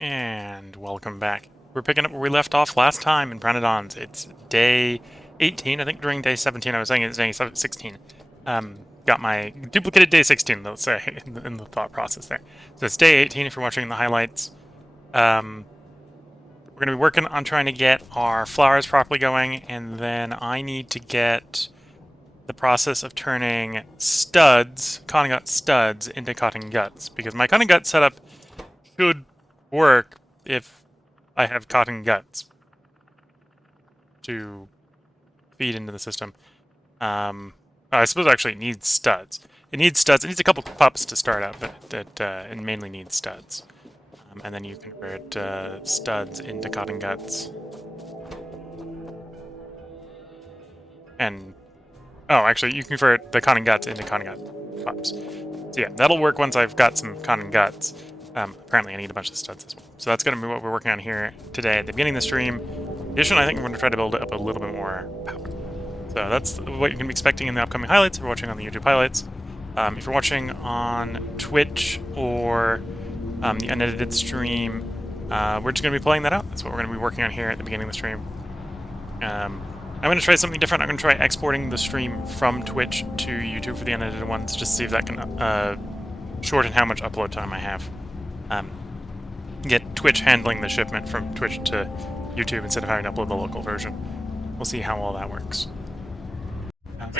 And welcome back. We're picking up where we left off last time in Pyanodons. It's day 18. I think during day 17 I was saying it's day 16. Got my duplicated day 16, let's say, in the thought process there. So it's day 18 if you're watching the highlights. We're going to be working on trying to get our flowers properly going, and then I need to get the process of turning studs, cotton gut studs, into cotton guts, because my cotton gut setup should work if I have cotton guts to feed into the system. I suppose actually it needs studs. It needs studs. It needs a couple pups to start out, but it mainly needs studs. And then you convert studs into cotton guts. And, oh, actually, you convert the cotton guts into cotton gut pups. So yeah, that'll work once I've got some cotton guts. Apparently I need a bunch of studs as well. So that's going to be what we're working on here today at the beginning of the stream. In addition, I think we're going to try to build up a little bit more power. So that's what you're going to be expecting in the upcoming highlights if you're watching on the YouTube highlights. If you're watching on Twitch or the unedited stream, we're just going to be playing that out. That's what we're going to be working on here at the beginning of the stream. I'm going to try something different. I'm going to try exporting the stream from Twitch to YouTube for the unedited ones, just to see if that can shorten how much upload time I have. Get Twitch handling the shipment from Twitch to YouTube instead of having to upload the local version. We'll see how all that works. Let's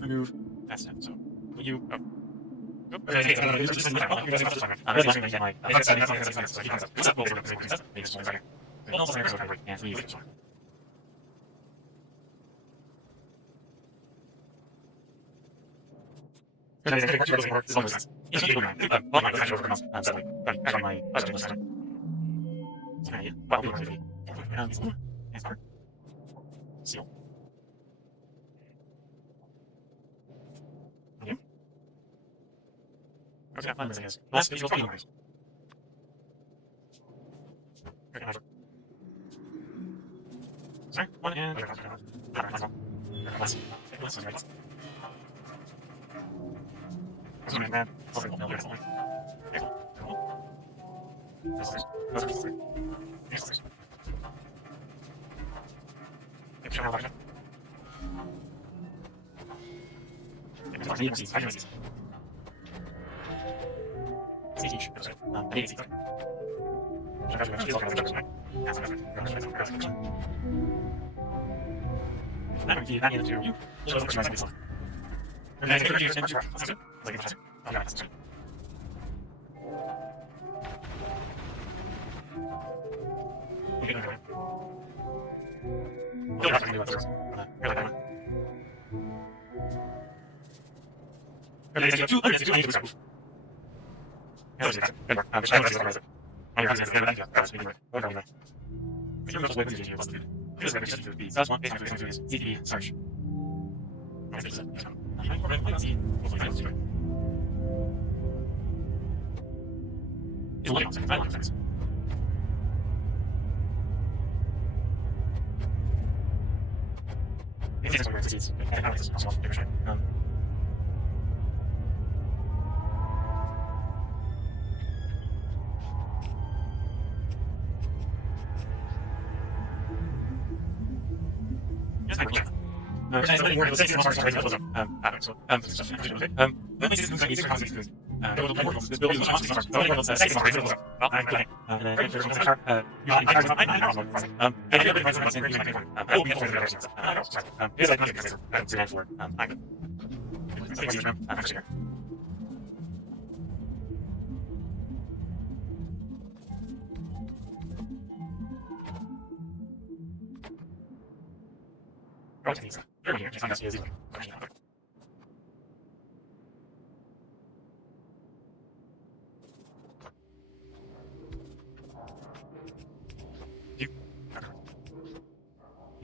remove that step. So you. Seal. Last visual numbers. Sorry, one and search.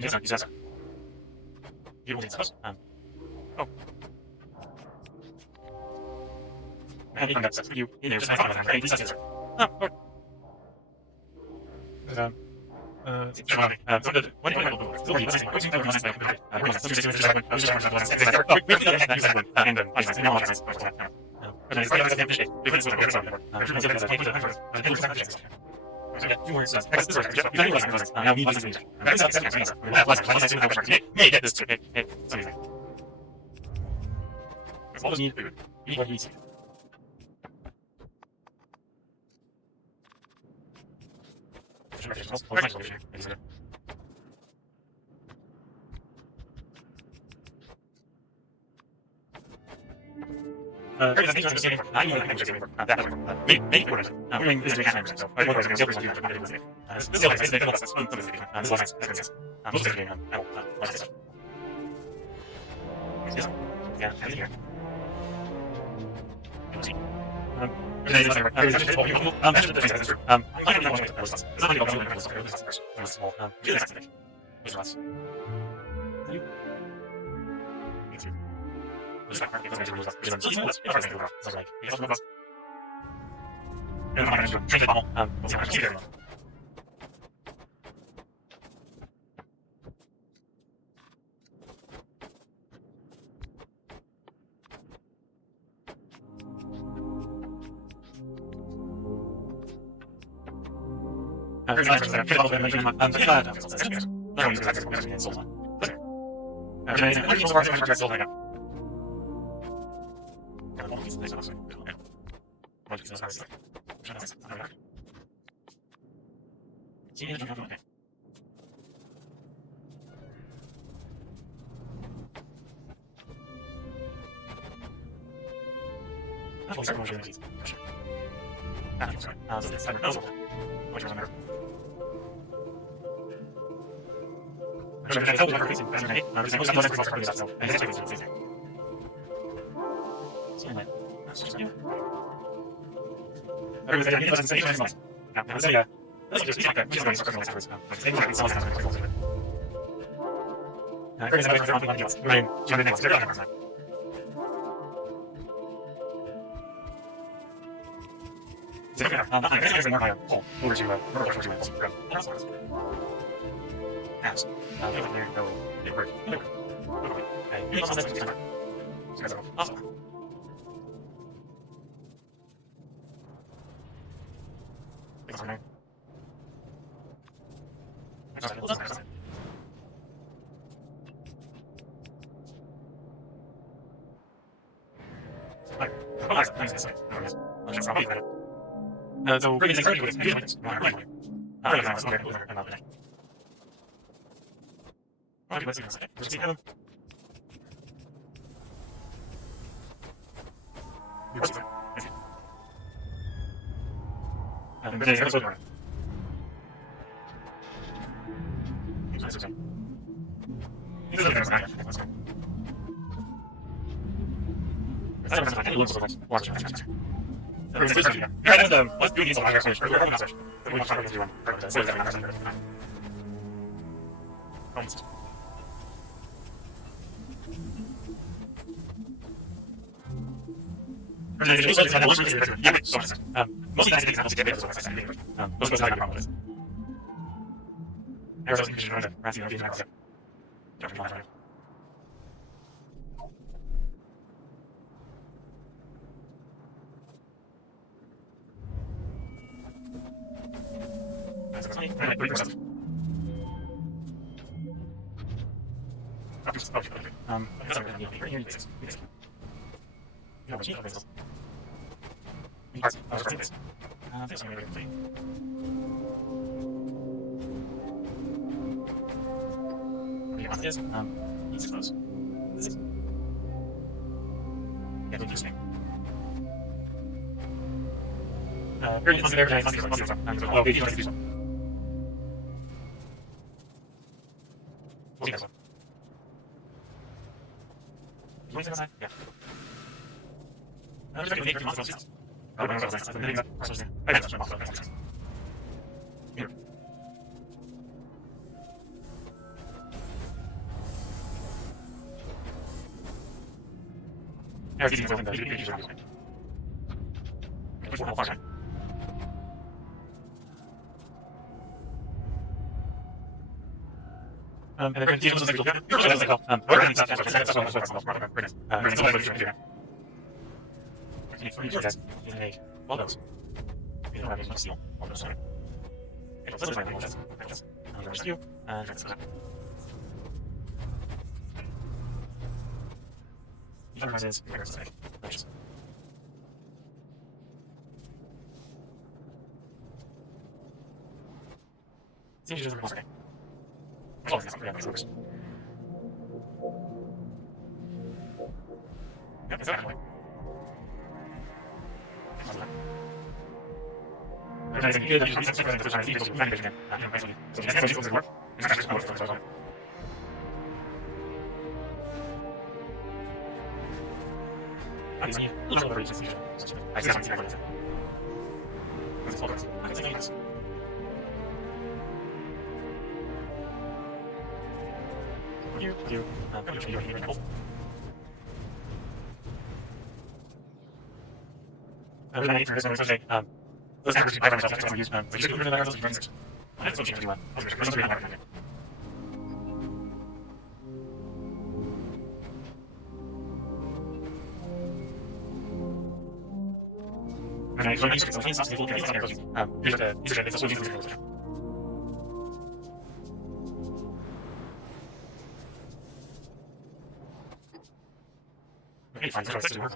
Oh. And then these ones like we're going to stop that's what all those. You know, I see all those. Let's find more. There's you and that's it. Is it's usually okay. Oh, yeah, yep, exactly. Those actors I find use but you should really those things. That's what you do. Okay, so these are things that these are the okay, fine, so it's work.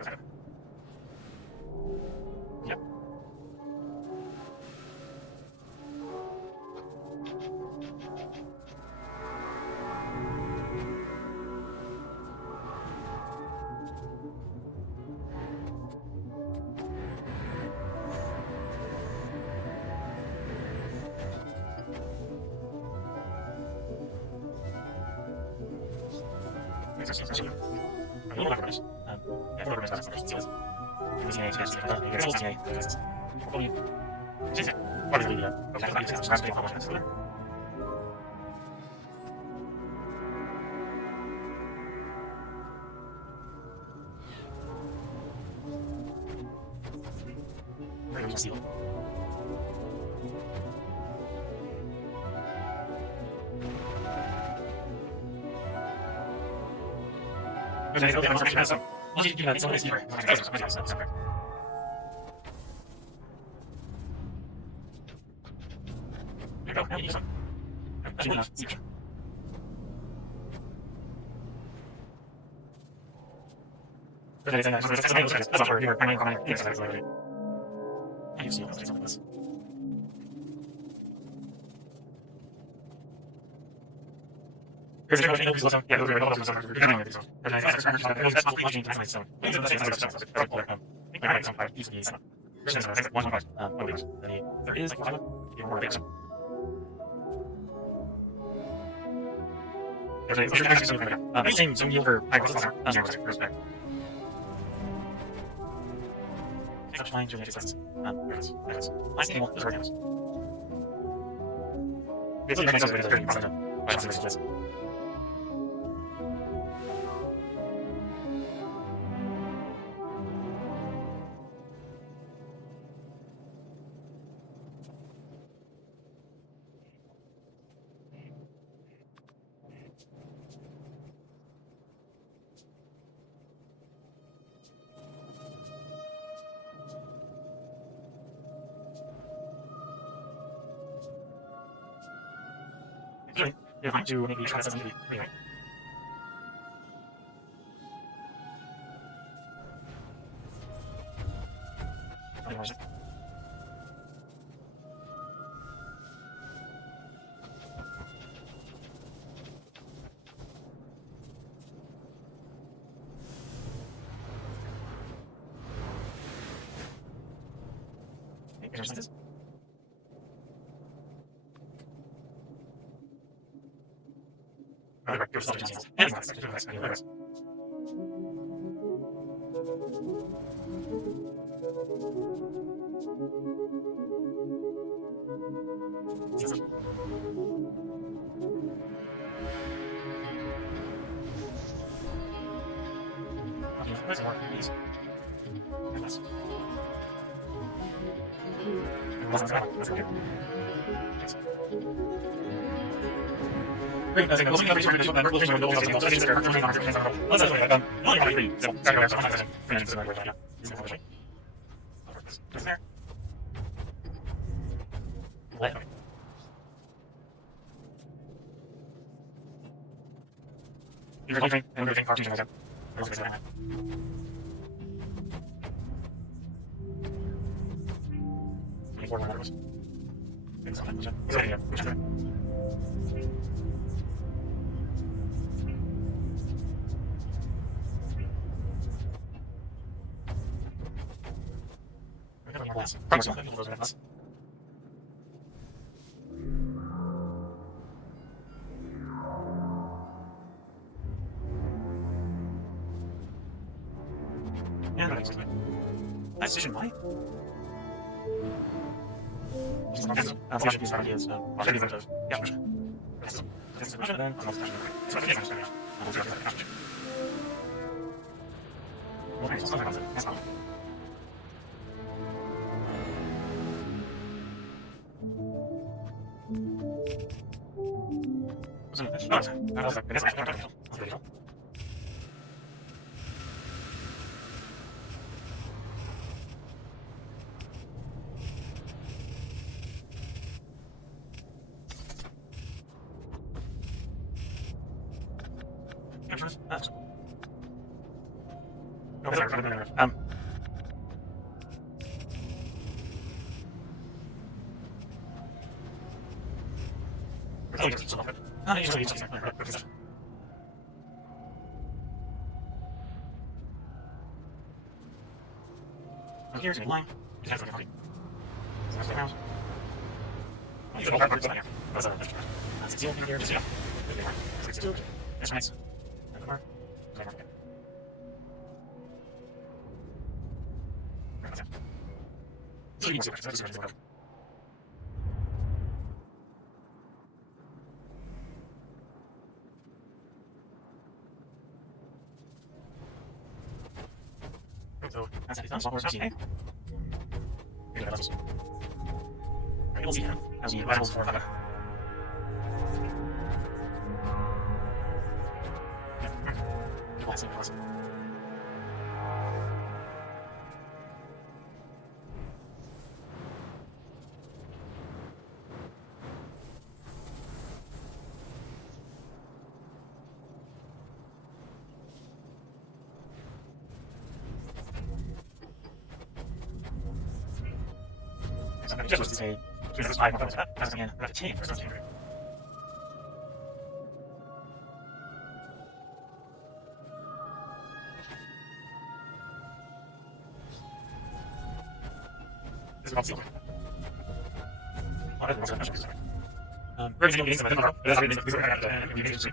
Okay. Yeah. There's a yeah, those are all those are good anyway. But I that's not watching this so. There is like more big. There's a same zoom yield for high processor. Respect. Such lines are necessary. I see more. It's like it's very important. If I do maybe try something anyway. Some more of these. And this. That's okay. Great, that's it. Looking at the traditional member, looking at the old stuff, so it's there. Let's say that. Only one degree. So, second so I'm finish this right now. Use the shape. Just there. Let. You're going and moving cartoons like that. Nice decision, why? Here's a line. That's nice. So that's it. That's all we're seeing. We'll see as we levels for that. Just to say, this is 5 months, that's again, that's a team for something. This is not sealed. We're going to do meetings, but then that's really these are going to be soon.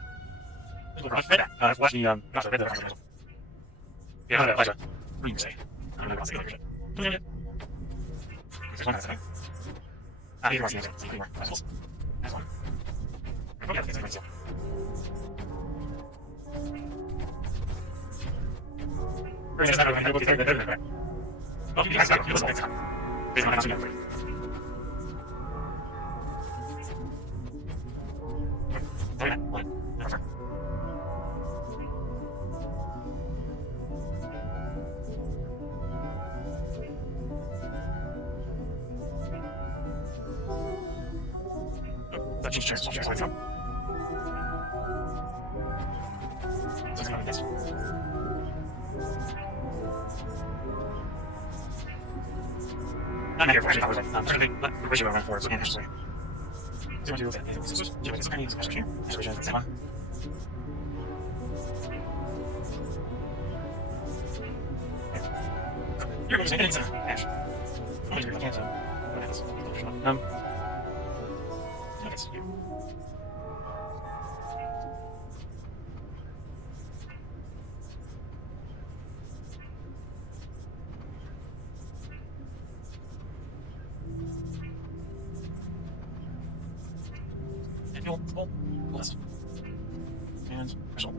Watch the, not the red, yeah, Elijah. What do you say? I don't know what's the other shit. There's one that's he wants to use it. See, that's one. Yeah, it's nice. We're going to start with the other. Well, you can start with the other. Based on how to do Cheers. What's up? Let's go with this. I'm here for actually, I was like, certainly, but we're wishing around for it, so can't actually. Do you want to do that? Do you want to do this? Here. Actually, that's one. You're going to say anything, Ash. I'm going to do it, I can't do it. What happens? Yes, you. Annual, full, plus. And special.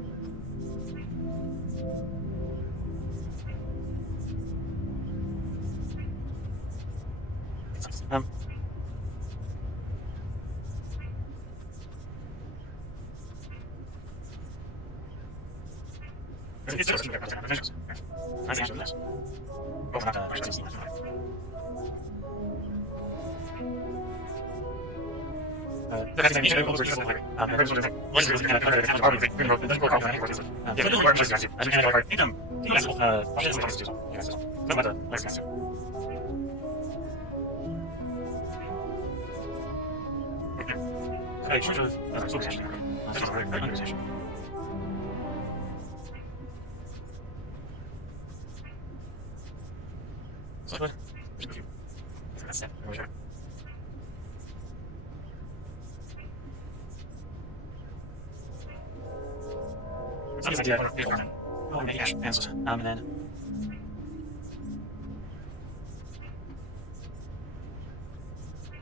And then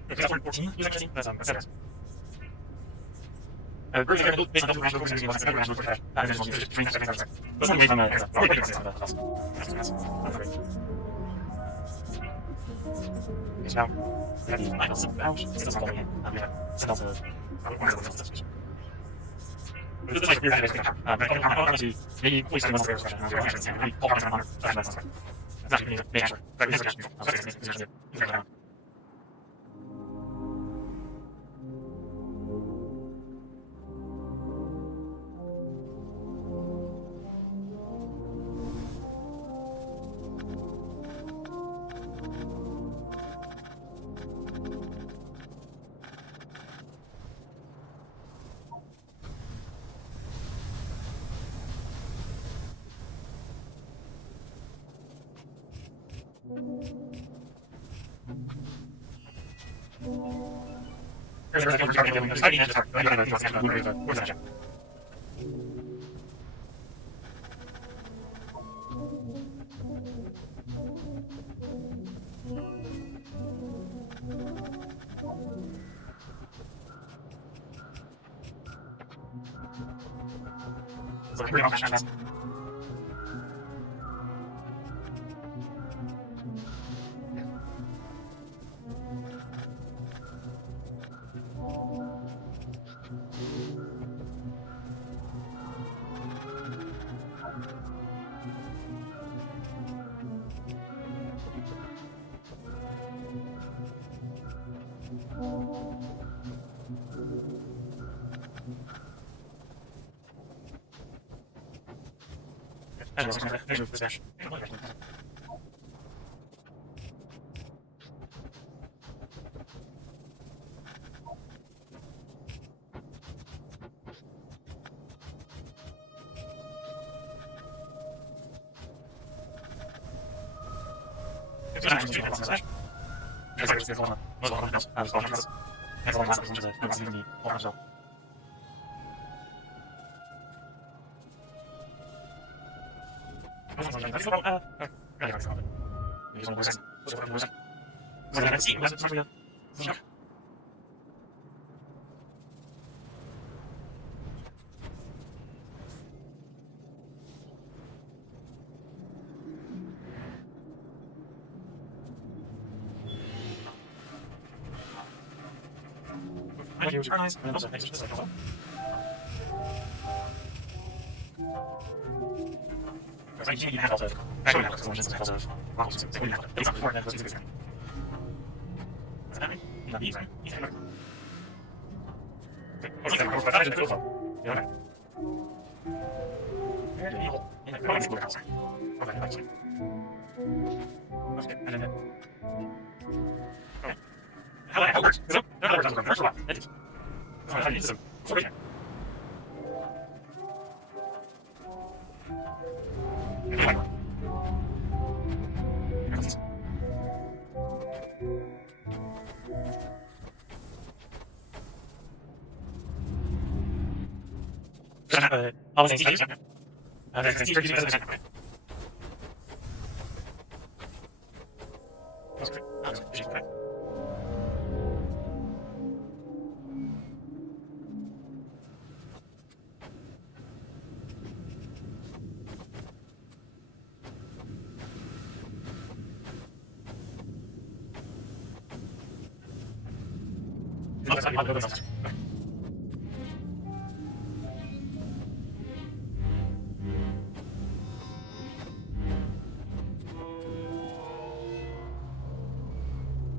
that's 14. That's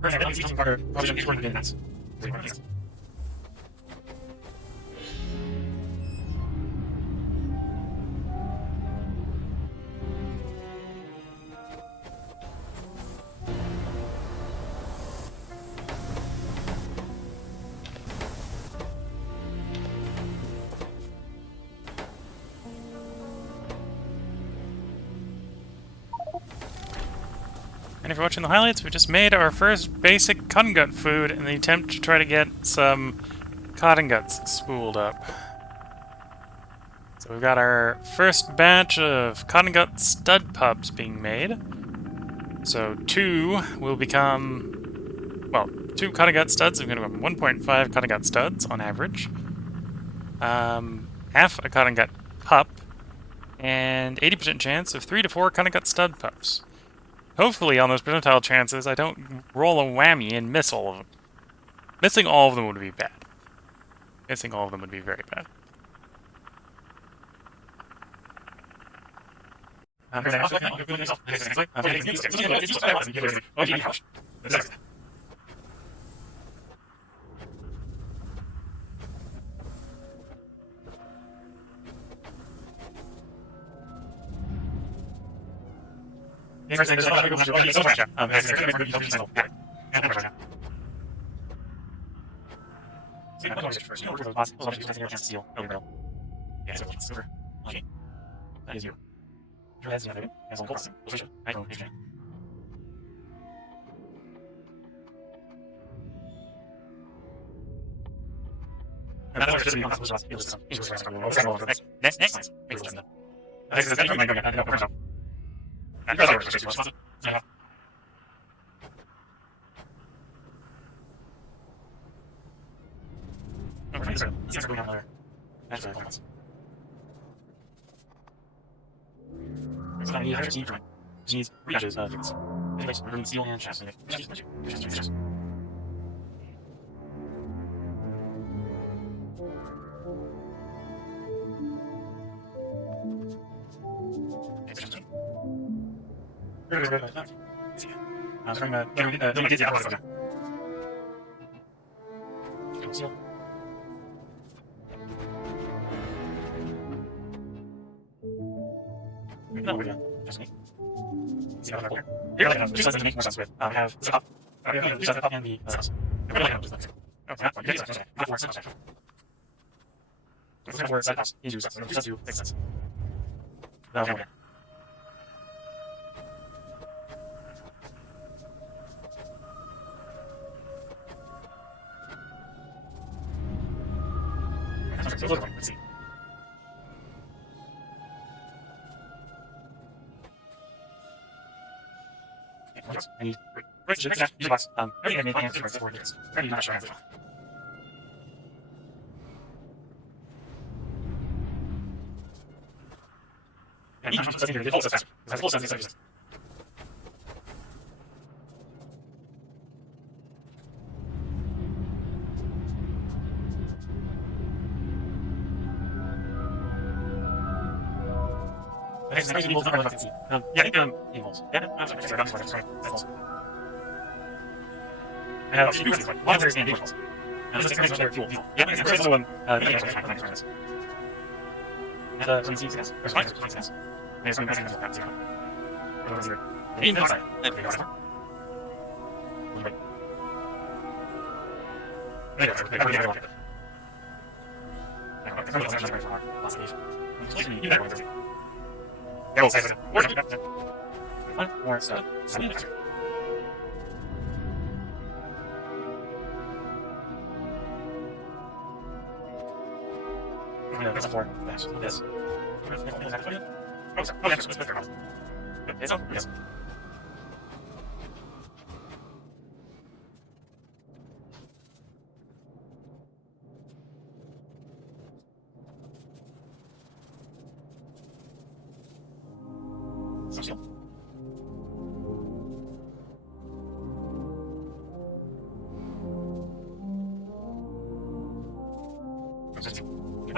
Perfect. That is part of probably just one of the And if you're watching the highlights, we just made our first basic cotton gut food in the attempt to try to get some cotton guts spooled up. So we've got our first batch of cotton gut stud pups being made. So 2 will become, well, 2 cotton gut studs are going to become 1.5 cotton gut studs on average. Half a cotton gut pup, and 80% chance of 3 to 4 cotton gut stud pups. Hopefully, on those percentile chances, I don't roll a whammy and miss all of them. Missing all of them would be bad. Missing all of them would be very bad.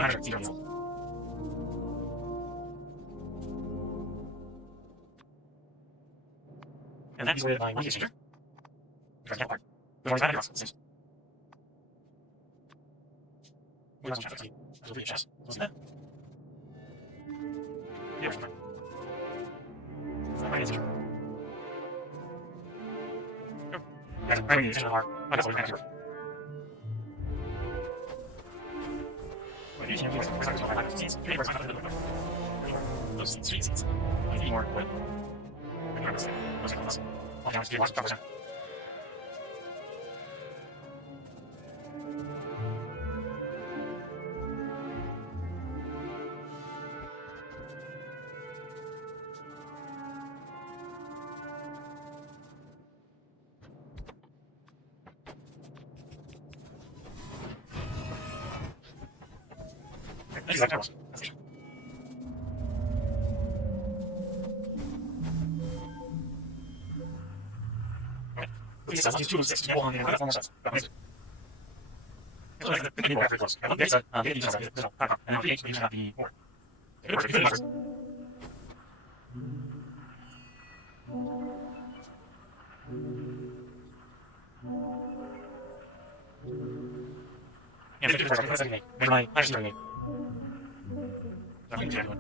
100 seed meal. And that is with my one key changer. Try to get apart. The more is bad across, it seems. We must try to see. That'll be a chest. So see that? Yeah, sure. Right, is it? Yeah, I mean, it's hard. I guess we're going to do it. When you see more, we're talking about seeds. Three more, those seeds, three seeds. I need more wood. We're going to say, those are us. I'll count 3 blocks of 12%. That's exactly what I was. Please, that's 2 of 6 to go on in the formal sets. So, like, the more very close. One big set, get each side, there's no, and then 3 each not be more. It works, it works. Yeah, 50 works, that's okay. When my actually doing it. I'm going to do it.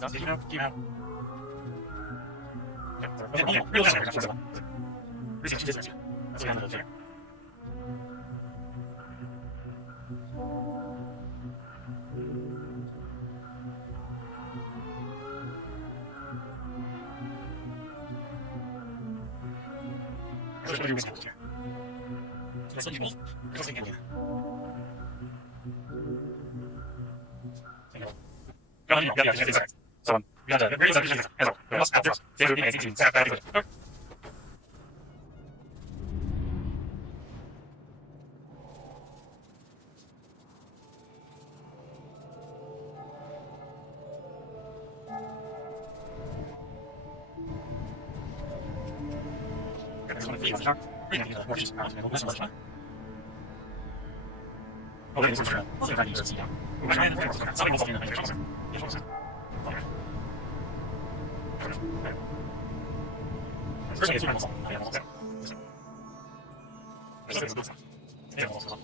That's keep out. Yeah, real nice. That's what research business. That's what I'm looking for. That's what you're doing here. That's what you mean. That's what you mean. Yeah, exactly. So, we got a very subdivision as well. We must have this. They would be making things that very good. This one is the we're going to use more just around this one. Oh, this one's true. Let's see if I can use it. We're trying to figure out something else in the picture. Yeah, okay. First, it's really awesome. Yeah, okay. This is good. Yeah, awesome.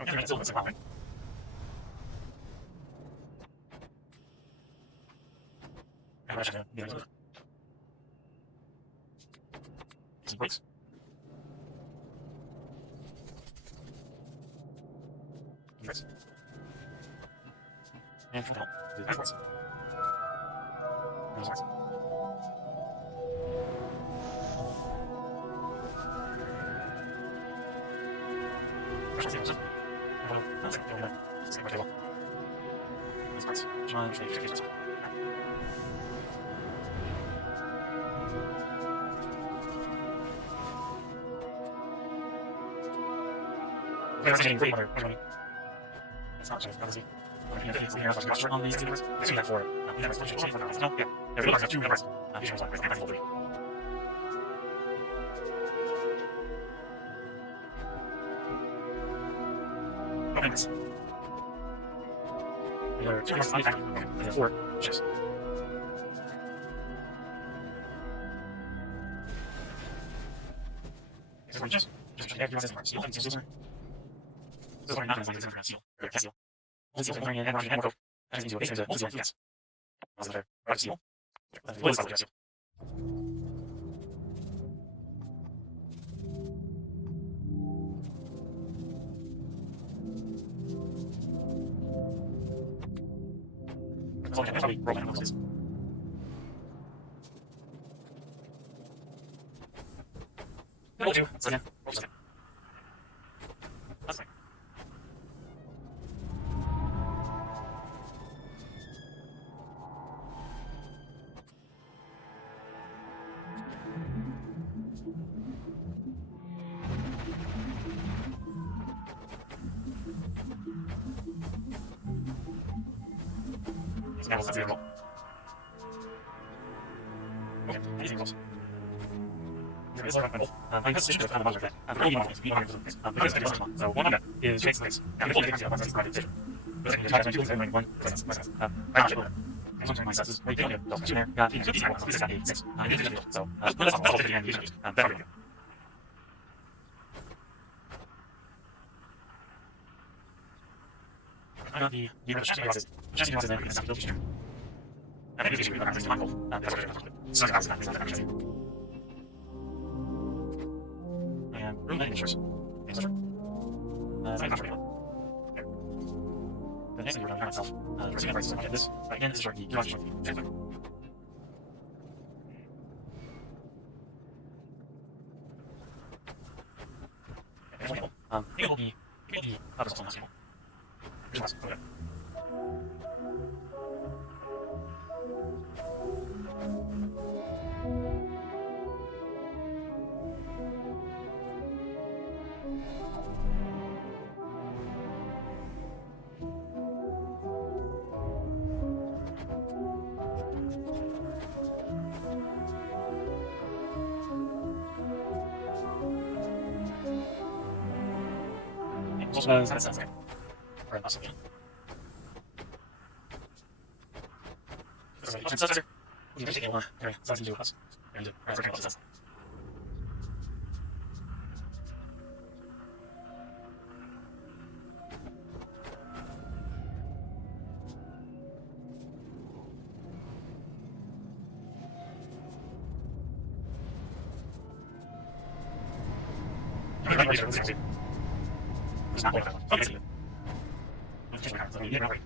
Okay, it's almost fine. I'm actually going to do it. Some breaks. Nice. And from top, do backwards. Those ones. Special things. Well, that's it. Don't know. It's like table. These parts. John, shake, shake, shake. It's not just obviously. On these two numbers, so you have 4. You have 4 numbers. No, yeah. There are 2 numbers. Each one's like 3. No numbers. There are 2 numbers on the factory. Okay. There are 4 ships. Is it just? Just have your own seal. This is why not as like seal. Or seal. All seals are going in and rushing and work. That means you base into all seal. Yes. Also there. Right seal. What is that seal? So I probably roll down those. Roll 2. So yeah. Roll 2. That's fine. examples, that's the example. Okay, anything else? There is a recommendable. I guess this should have a thing. For any models, we want to use the case. So one of them is Jake's case. Now, the full difference of this decision. The second is two things and one process. I'm not sure. My sense is right there. Don't there. Got two pieces. This is not a six. So that's all the different uses. Better. I got the chassis process. Chassis process and the filter. And I think it's really mindful. That's what I'm so that's not exactly. And room managers. I'm not sure. The next thing we're going to try myself. The second price is like this. Again, this is the garage thing. It will be other stuff possible. Okay. That sounds good. Or possibly. Sorry, option sensor. You can take it one. There, so that's into us. There you go. Right, for sense. It's not like that. Okay. Let's just let me get it right.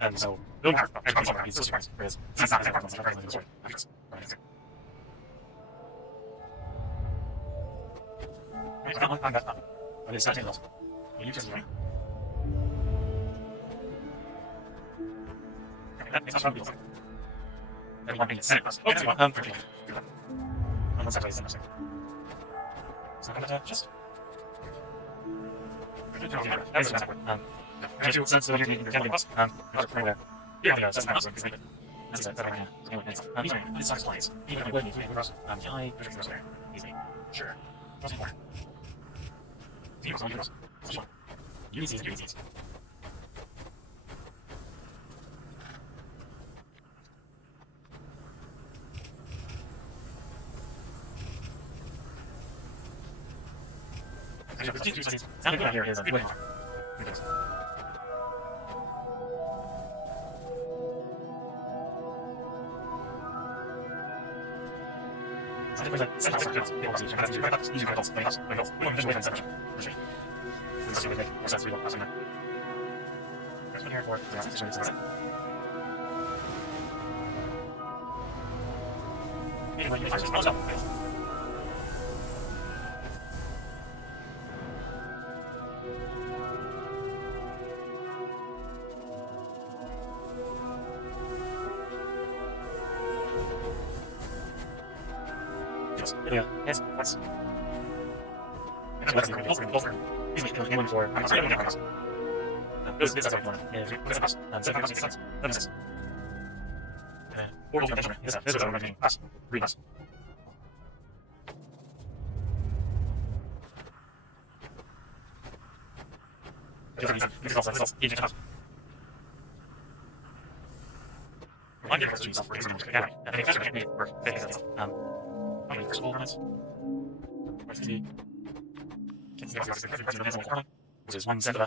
And so, building our actually is so surprised, whereas since not the same problem, it's I don't like that topic, but it's not taking also. You just learn. That makes us run people. Everyone being the same person. Okay, well, for me. And let's actually send us. So I'm gonna just. That's Actually, since you're using your boss, I'm trying to yeah, that's my husband. That's it. That's right. These are these size plays. Even if I wouldn't, we cross. I push across there. Easy. Sure. Crossing more. Zero on cross. Sure. You need these. You need these. Sounding good out here is way more. Yeah, yes, that's. Which is 1 cent. So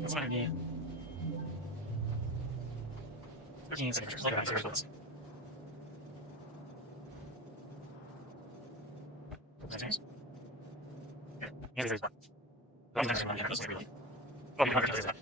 that's going to be 13 signatures. Like that. Yeah, there's one. Oh, there's one. That's really. Oh, you have to that.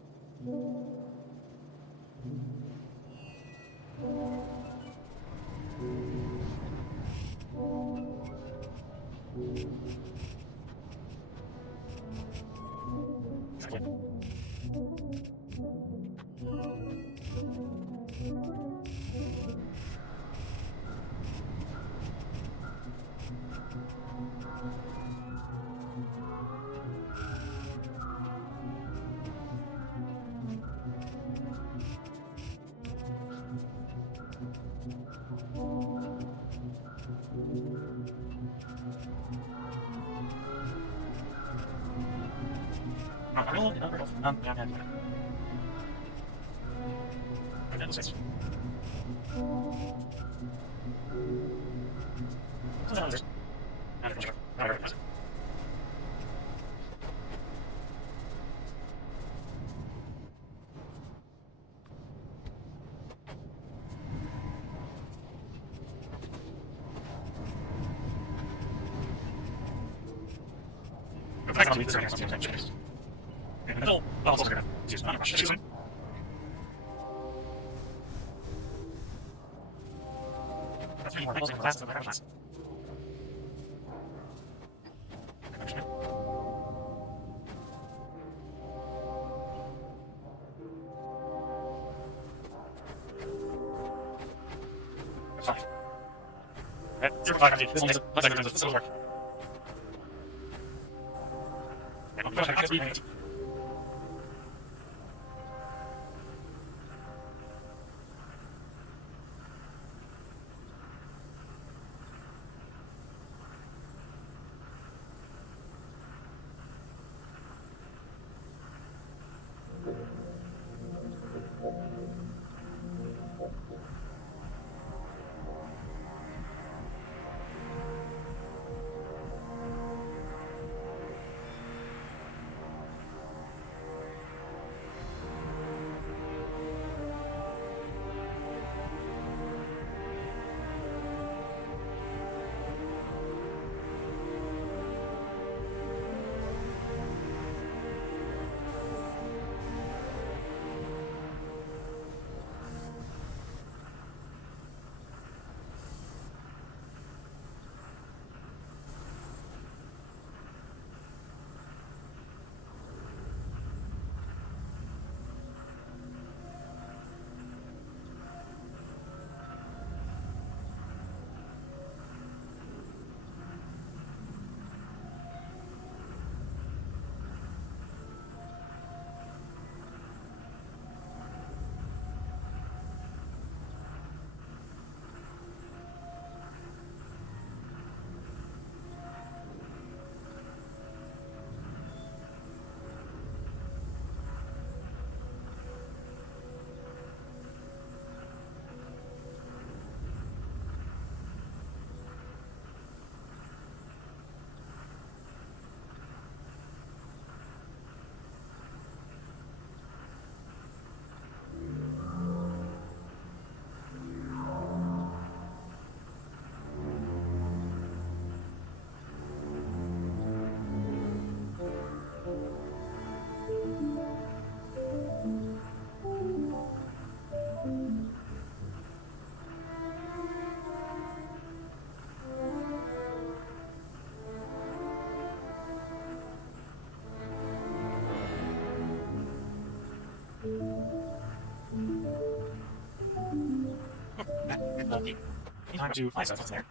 time to find stuff that's in there.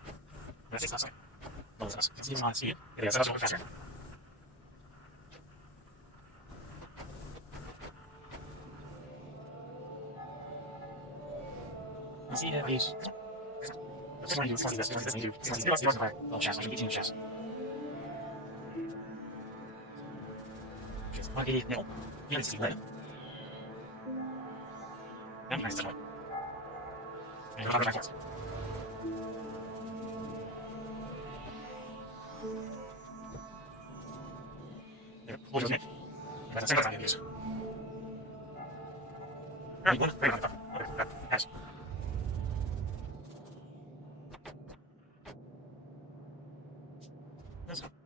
That's it, stuff. Load stuff. See what's on speed. Yeah, that's a little faster. Let's see if these. Let's try to do this. Let's do this. Let's do this. Little chest. 18 chest. 180 nickel. 360 lead. And nice one. And you're talking about we'll just make. That's a single time use. Very good. Very good. Yes.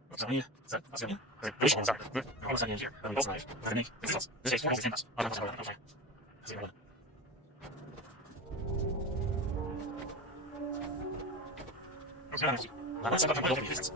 What's on here? What's on here? Which one's up? What's on here? What's on here? What's on here? This is 4 10. I don't know. Okay. See what? Okay. Let's talk about the pieces.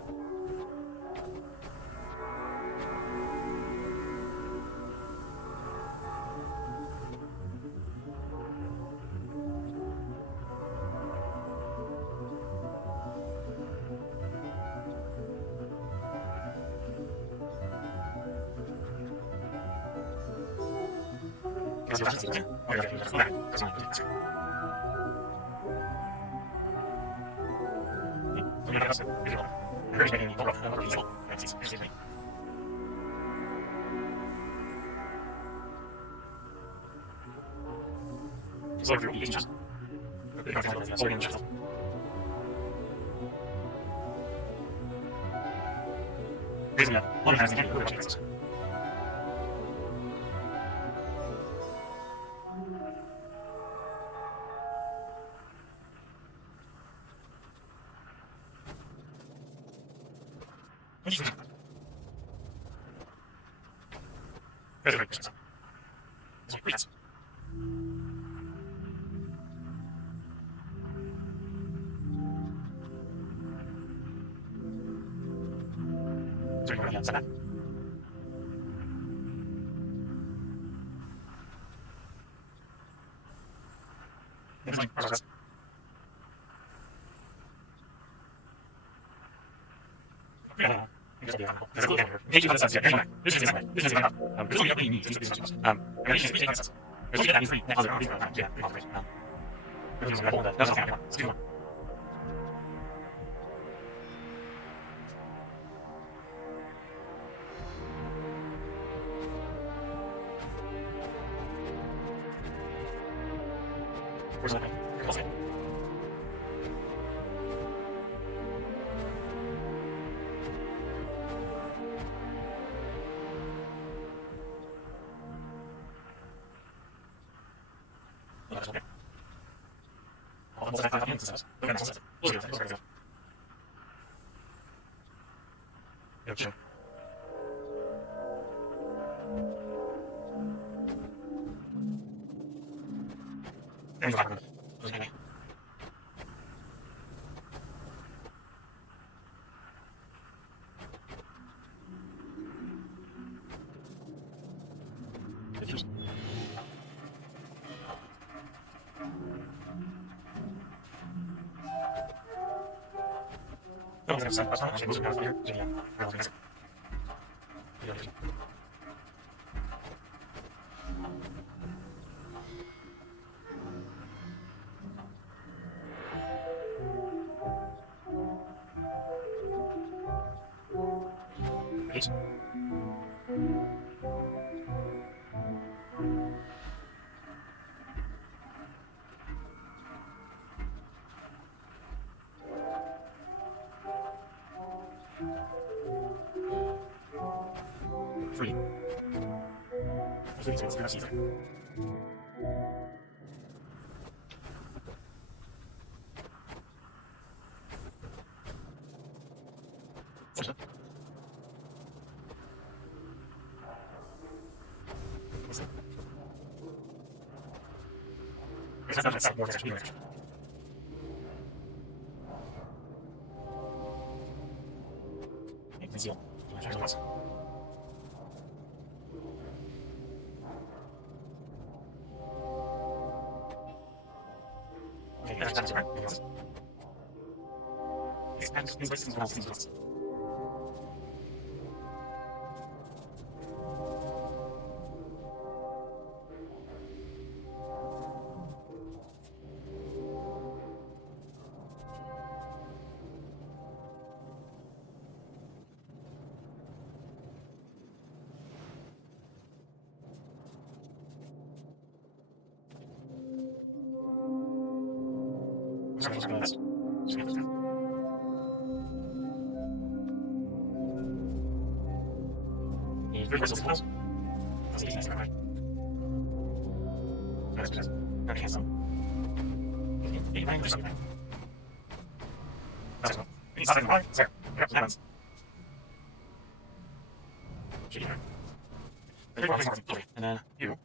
And then you.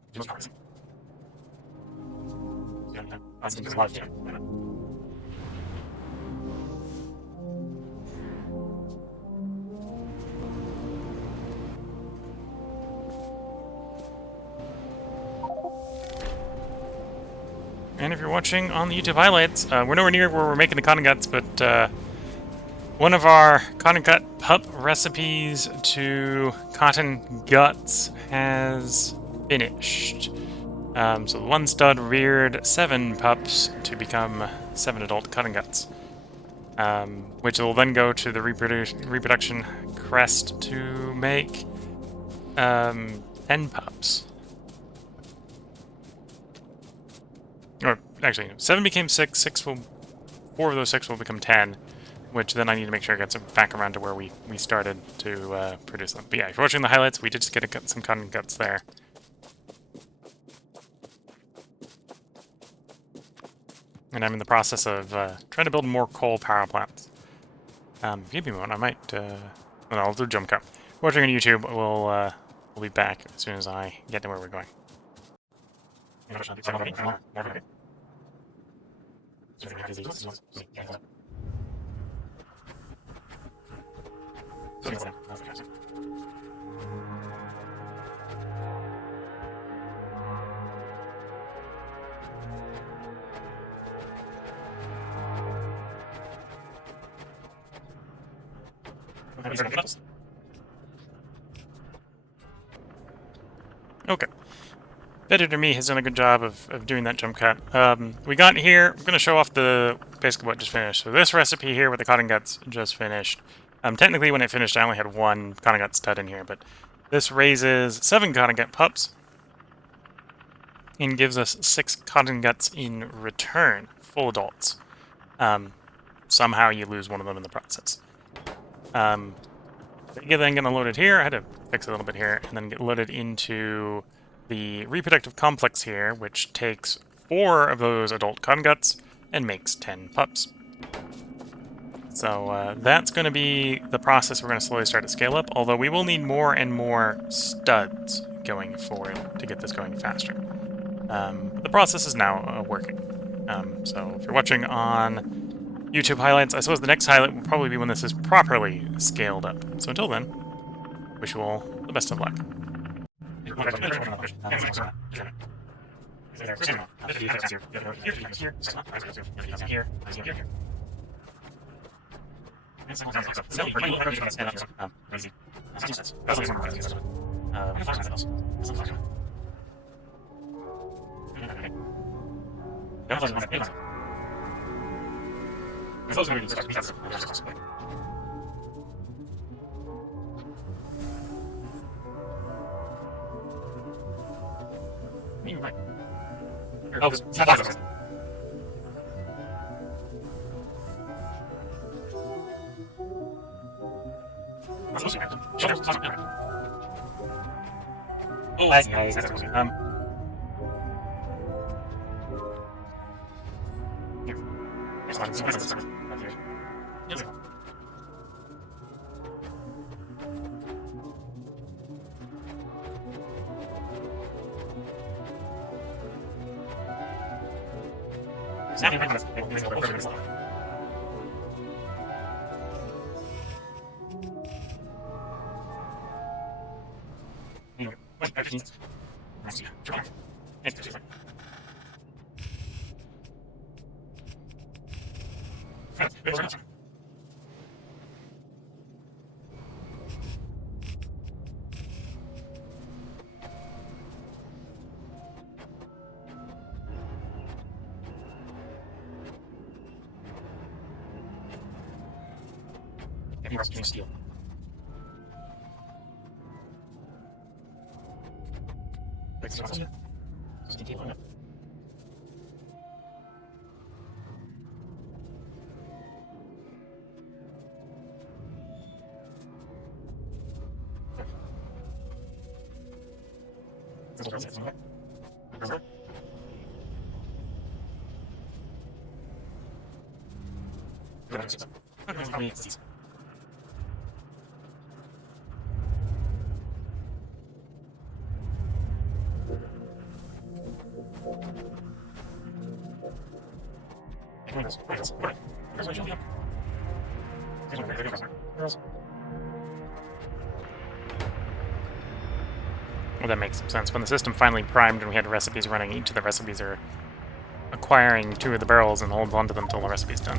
And if you're watching on the YouTube highlights, we're nowhere near where we're making the cotton guts, but one of our cotton gut pup recipes to cotton guts has finished. So the one stud reared 7 pups to become 7 adult cotton guts, which will then go to the reproduction crest to make 10 pups. Or actually, 7 became 6. 4 of those 6 will become 10, which then I need to make sure it gets back around to where we started to produce them. But yeah, if you're watching the highlights, we did just get some cotton guts there. And I'm in the process of trying to build more coal power plants. Give me one. I might. Well, I'll do jump cut. Watching on YouTube, we'll be back as soon as I get to where we're going. Okay. Editor Me has done a good job of doing that jump cut. We got here, I'm going to show off basically what just finished. So this recipe here with the cotton guts just finished. Technically when it finished I only had 1 cotton gut stud in here, but this raises 7 cotton gut pups and gives us 6 cotton guts in return, full adults. Somehow you lose one of them in the process. You're then going to load it here. I had to fix it a little bit here, and then get loaded into the reproductive complex here, which takes 4 of those adult cotton guts and makes 10 pups. So that's going to be the process we're going to slowly start to scale up, although we will need more and more studs going forward to get this going faster. The process is now working. So if you're watching on YouTube highlights, I suppose the next highlight will probably be when this is properly scaled up. So until then, wish you all the best of luck. steel. Well, that makes some sense. When the system finally primed and we had recipes running, each of the recipes are acquiring 2 of the barrels and hold on to them until the recipe's done.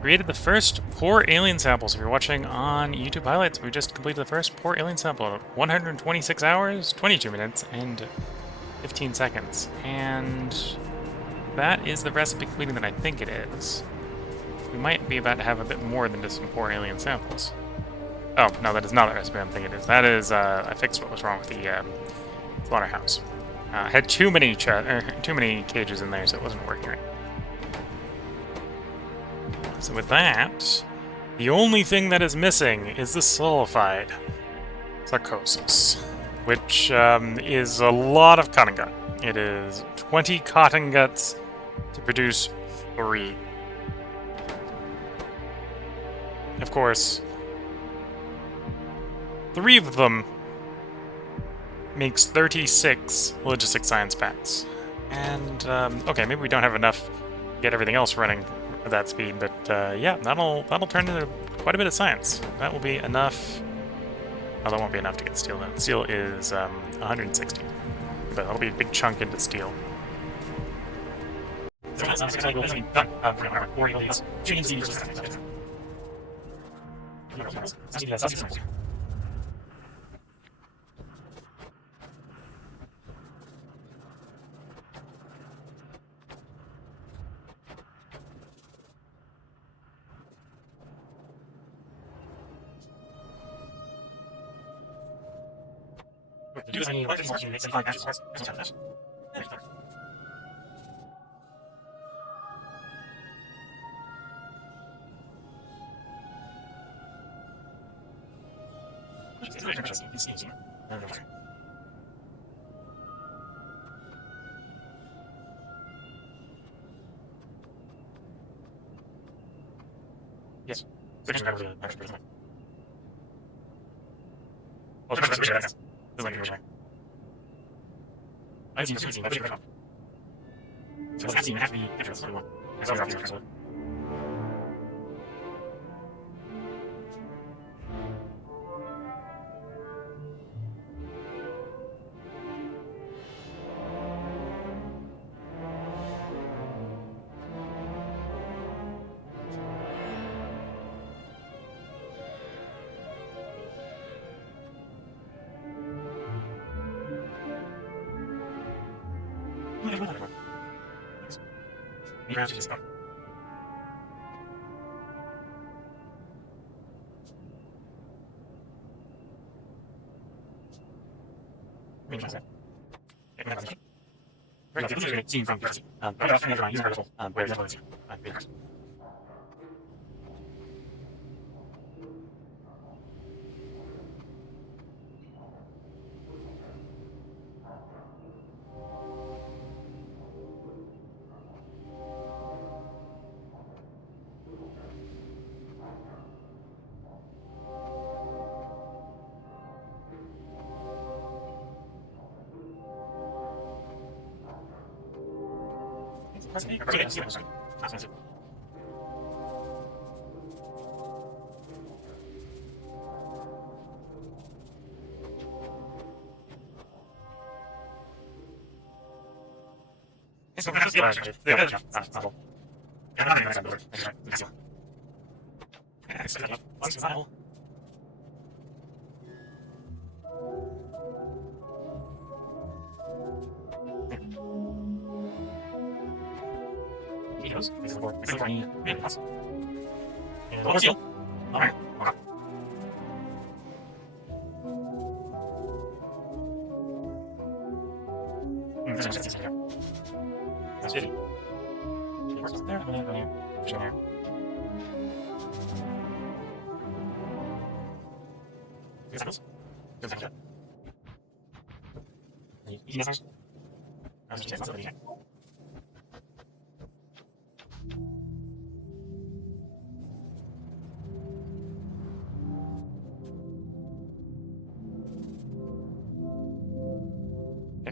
Created the first poor alien sample. So if you're watching on YouTube highlights, we just completed the first poor alien sample. 126 hours, 22 minutes, and 15 seconds. And that is the recipe completing that I think it is. We might be about to have a bit more than just some poor alien samples. Oh, no, that is not the recipe I'm thinking it is. That is, I fixed what was wrong with the slaughterhouse. I had too many cages in there, so it wasn't working right. So with that, the only thing that is missing is the sulfide sarcosis, which is a lot of cotton gut. It is 20 cotton guts to produce 3. Of course, 3 of them makes 36 logistic science packs. And, okay, maybe we don't have enough to get everything else running at that speed, but yeah, that'll turn into quite a bit of science. That will be enough. Oh, that won't be enough to get steel done. Steel is 160, but that'll be a big chunk into steel. Yes. Alright. Okay. There's no sense in here. That's 50. There, I'm gonna go here. Push it there. Good cycles. Good cycles. Easy messers. That's just something you can.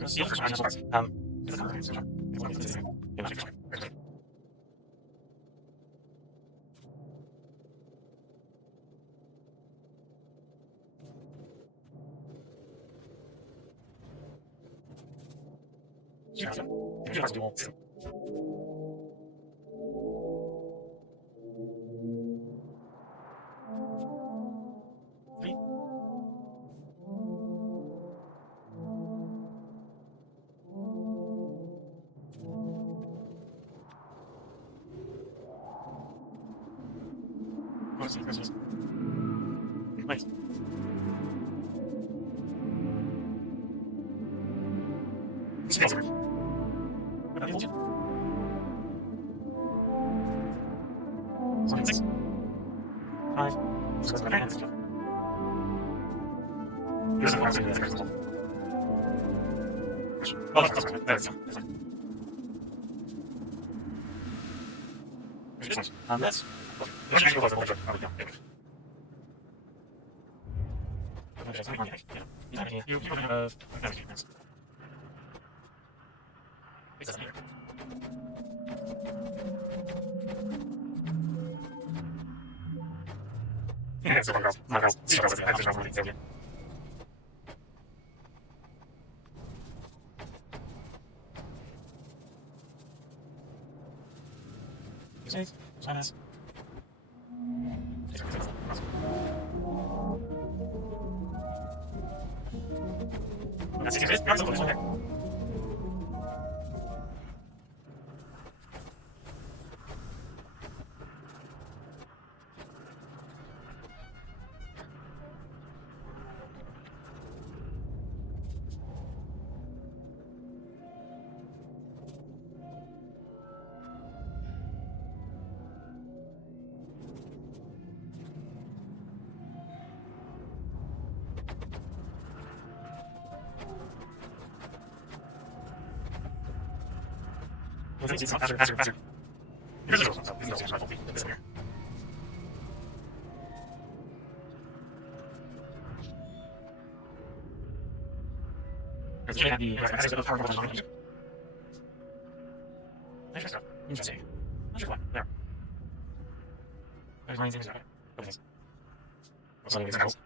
See you for trying to start. It's a color. It's a color. It's one of these. You know, it's sure. If you want to do all two. Three. Let's see. Christmas. Nice. Six. What about the old two? 6. 5. So it's better. Here's the question that's critical. Well, that's fine. That's fine. Here's this one. This. Let's actually go for the picture. Oh, yeah. You put in a... It's a here. Yeah, it's a girl. My girl. She's a girl. I'm just not really Six. Minus. That's it. That's it. It's not faster. Here's the result. It's not faster. It's here. Because you have the access to the power button. Interesting. Not sure why. There. There's 9 things there. Okay. What's on the examples?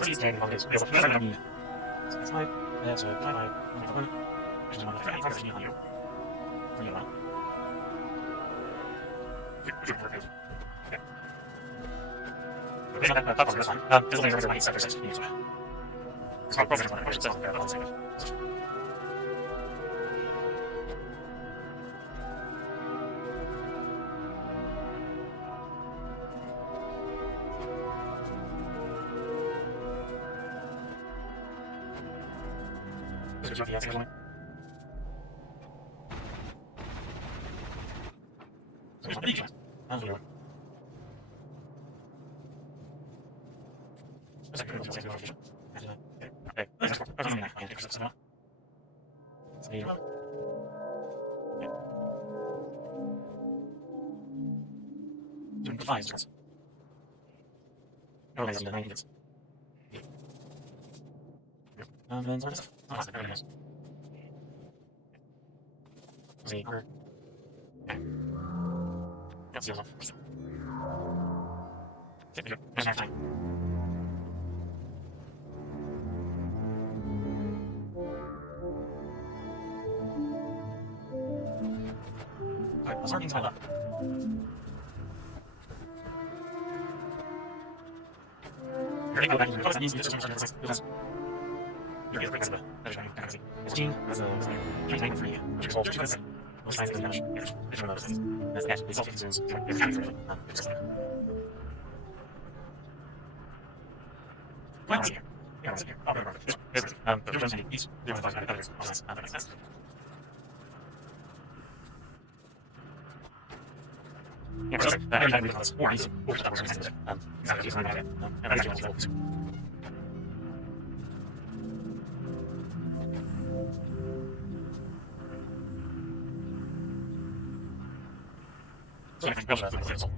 Please take on this. That's what I mean. That's my. That's a. My. There's another thing. There's you. You know. Okay, that that's this one. This one is like 7%. It's not progress one. I should say that. I'll say it. There's nothing else going. There's nothing else. I'm here. There's a good one. Okay. There's nothing I can't fix it now. It's me. Doing 5 stress. Oh, there's the 9 units. And then sort of. Oh, that's very nice. See, or. Yeah, see, Thank you. There's enough time. Alright, I'll start into my left. You're going to go back into the focus. That means you just change the size because you're going to break the shiny accuracy. It's G, that's a tiny for you. Which is all just because which size is the damage. Yeah, it's one of those things. That's the actual self consumes. It's kind of really it's just like well, here. Yeah, here. I'll go over. The real shiny piece. They want to find others. That makes sense. Yeah, so every time we call this or anything, or stuff, we're going to exactly just like that. And that's actually what so I think that's the result.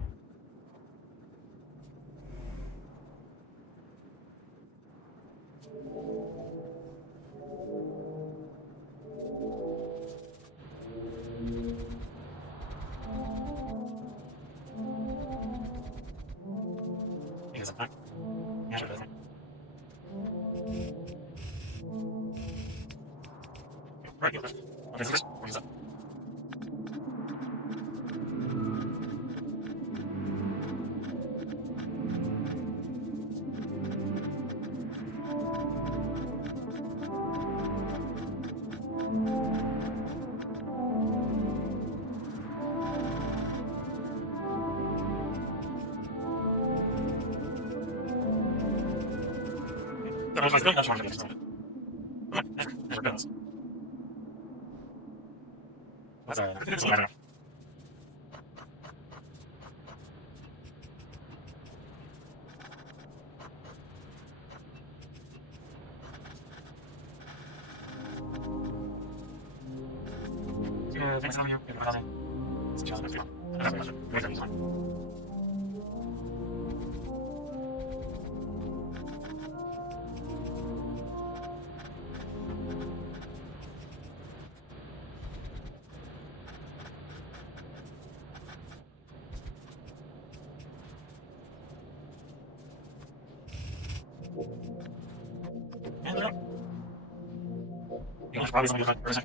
Because I'm yeah, sure doesn't. Right, you'll just. Okay, so this. What is that? That was my good. That's one of the things. Okay, never goes. That's a. It's a matter. Thanks for having me. It's just a few. And they're up. You know, probably something like first.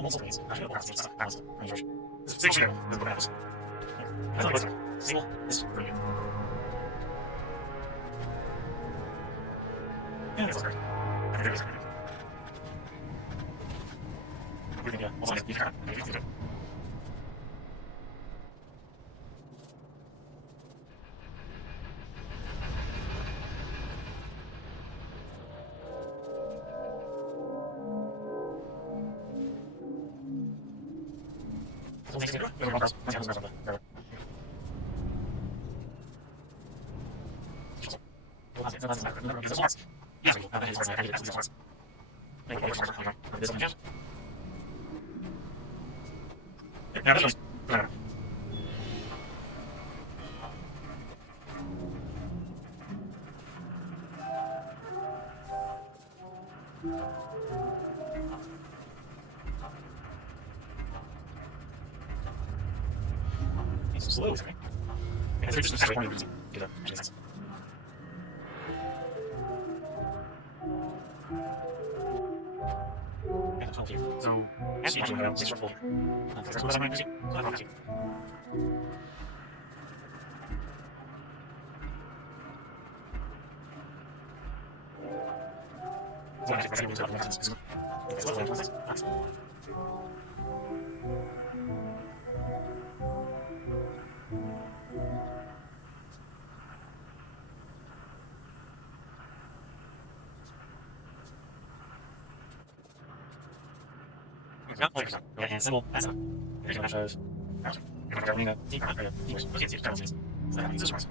Multiple ways. Actually, the last stuff happens. This is what happens. That's not what's single is for you. Yeah, that's great. I think it's great. We can also make you try. slow is okay. And so just one reason to the engine sense. And it's all here. So, as you actually have 6 short full here. So that's what I'm going to do. So that's what I'm going to do. So I'm actually going to do it. It's a little bit nice. And symbol, that's it. There's a bunch of you're going to deep or deep. So that means this one.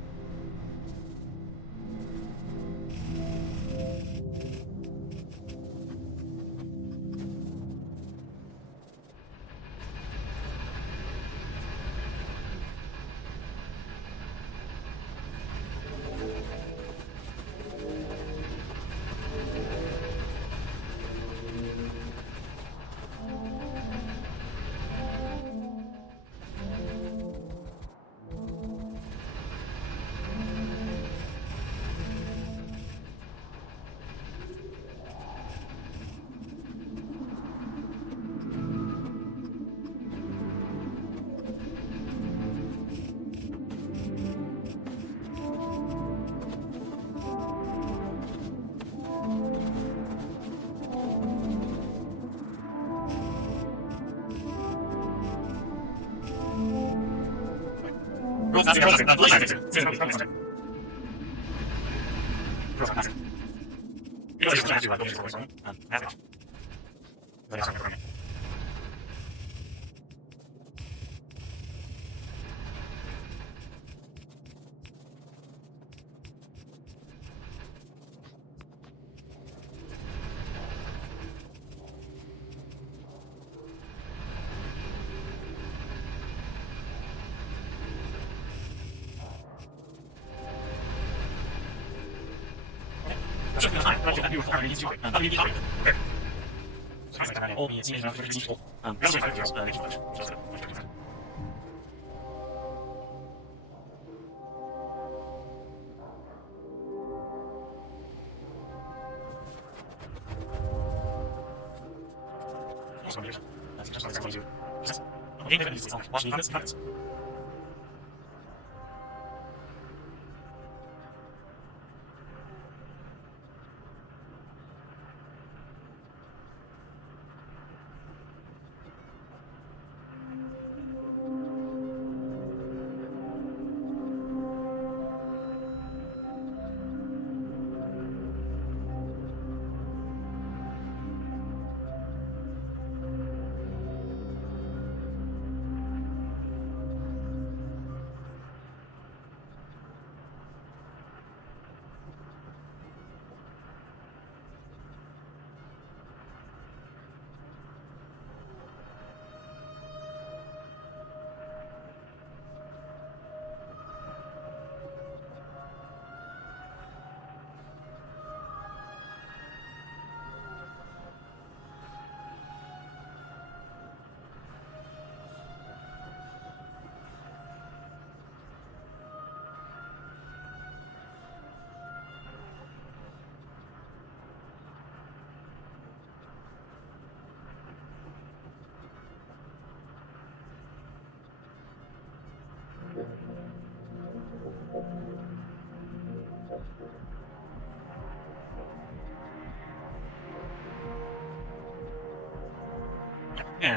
And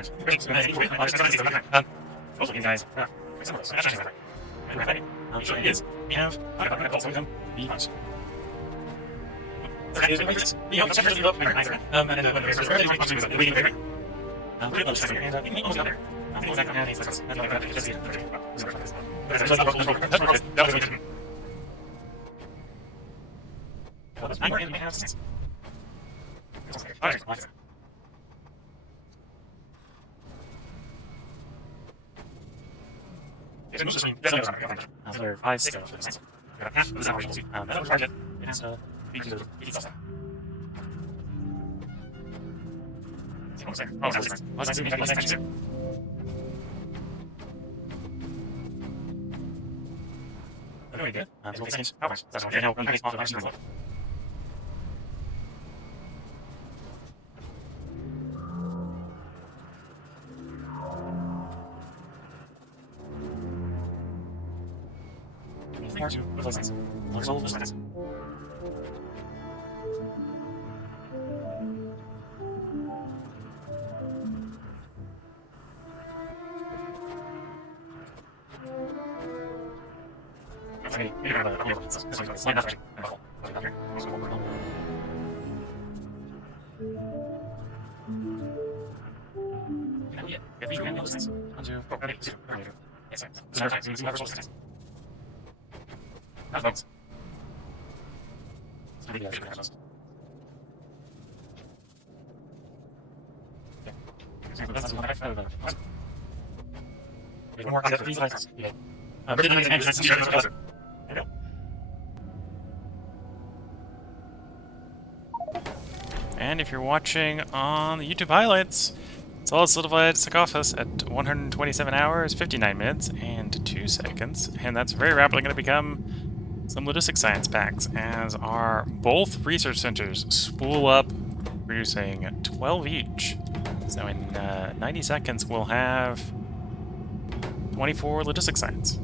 most of you guys some of those so it is we have adults with them the ones. And then waiting favorite. Put it on the second and we almost got there. I think exactly how it is. That's just the it's most of the time, so there are 5, 6 of those. We got half of the original suit. That's target. It has to be to the stuff. Oh, sorry. Oh, that's nice. Well, that's nice. very good. So we'll finish hours. That's okay. Now, package off of options. Thank you. With license. Looks all this license. Okay, you have a this is like nothing. If you can use this, undo. Okay, yes, this is using my personal system. That's nice. So maybe I should have those. Okay. So that's what I found. One more concept of these licenses. Yeah. But it doesn't make sense to share this with others. There you go. And if you're watching on the YouTube highlights, solid solidified sarcophagus at 127 hours, 59 minutes, and 2 seconds. And that's very rapidly going to become some logistics science packs, as our both research centers spool up, producing 12 each. So in 90 seconds, we'll have 24 logistics science.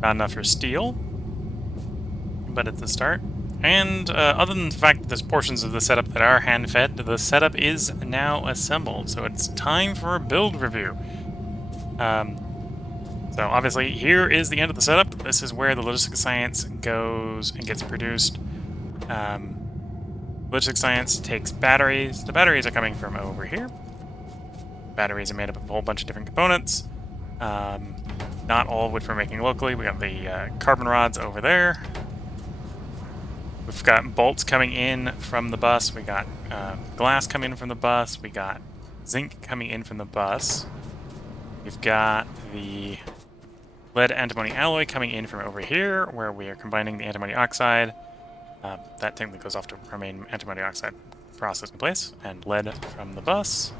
Not enough for steel, but at the start. And other than the fact that there's portions of the setup that are hand-fed, the setup is now assembled, so it's time for a build review. So obviously, here is the end of the setup. This is where the logistics science goes and gets produced. Logistics science takes batteries. The batteries are coming from over here. Batteries are made up of a whole bunch of different components. Not all of which we're making locally. We got the carbon rods over there. We've got bolts coming in from the bus. We got glass coming in from the bus. We got zinc coming in from the bus. We've got the lead antimony alloy coming in from over here, where we are combining the antimony oxide. That technically goes off to our main antimony oxide process in place. And lead from the bus.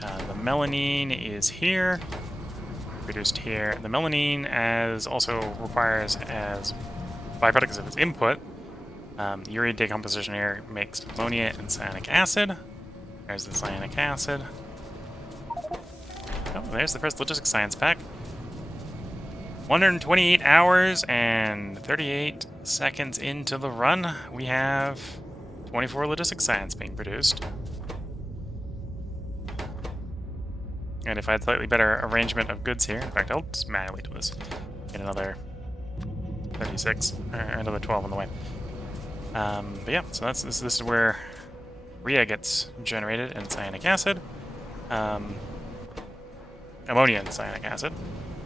The melanine is here, produced here. The melanine also requires, as byproducts of its input, urea decomposition here makes ammonia and cyanic acid. There's the cyanic acid. Oh, there's the first logistics science pack. 128 hours and 38 seconds into the run, we have 24 logistics science being produced. And if I had slightly better arrangement of goods here, in fact, I'll just manually do this. Get another 36, or another 12 on the way. But yeah, so this is where urea gets generated and cyanic acid. Ammonia and cyanic acid.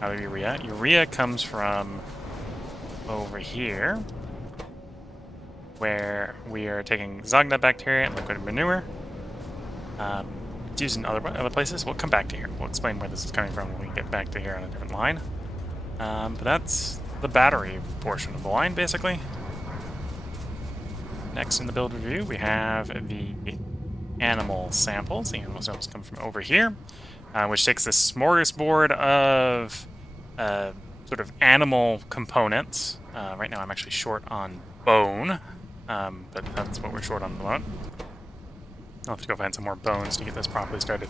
Out of urea. Urea comes from over here, where we are taking Zogna bacteria and liquid manure. It's used in other places. We'll come back to here. We'll explain where this is coming from when we get back to here on a different line. But that's the battery portion of the line, basically. Next in the build review, we have the animal samples. The animal samples come from over here, which takes this smorgasbord of sort of animal components. Right now I'm actually short on bone, but that's what we're short on at the moment. I'll have to go find some more bones to get this properly started,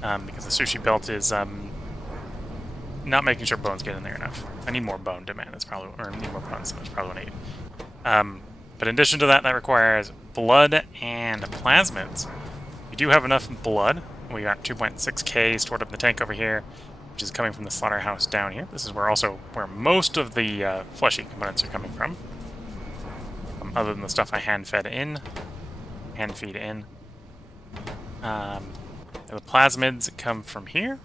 because the sushi belt is not making sure bones get in there enough. I need more bone demand. That's probably, or I need more bones. That's probably what I need. But in addition to that, that requires blood and plasmids. We do have enough blood. We got 2.6K stored up in the tank over here, which is coming from the slaughterhouse down here. This is where most of the fleshy components are coming from. Other than the stuff I hand feed in. The plasmids come from here.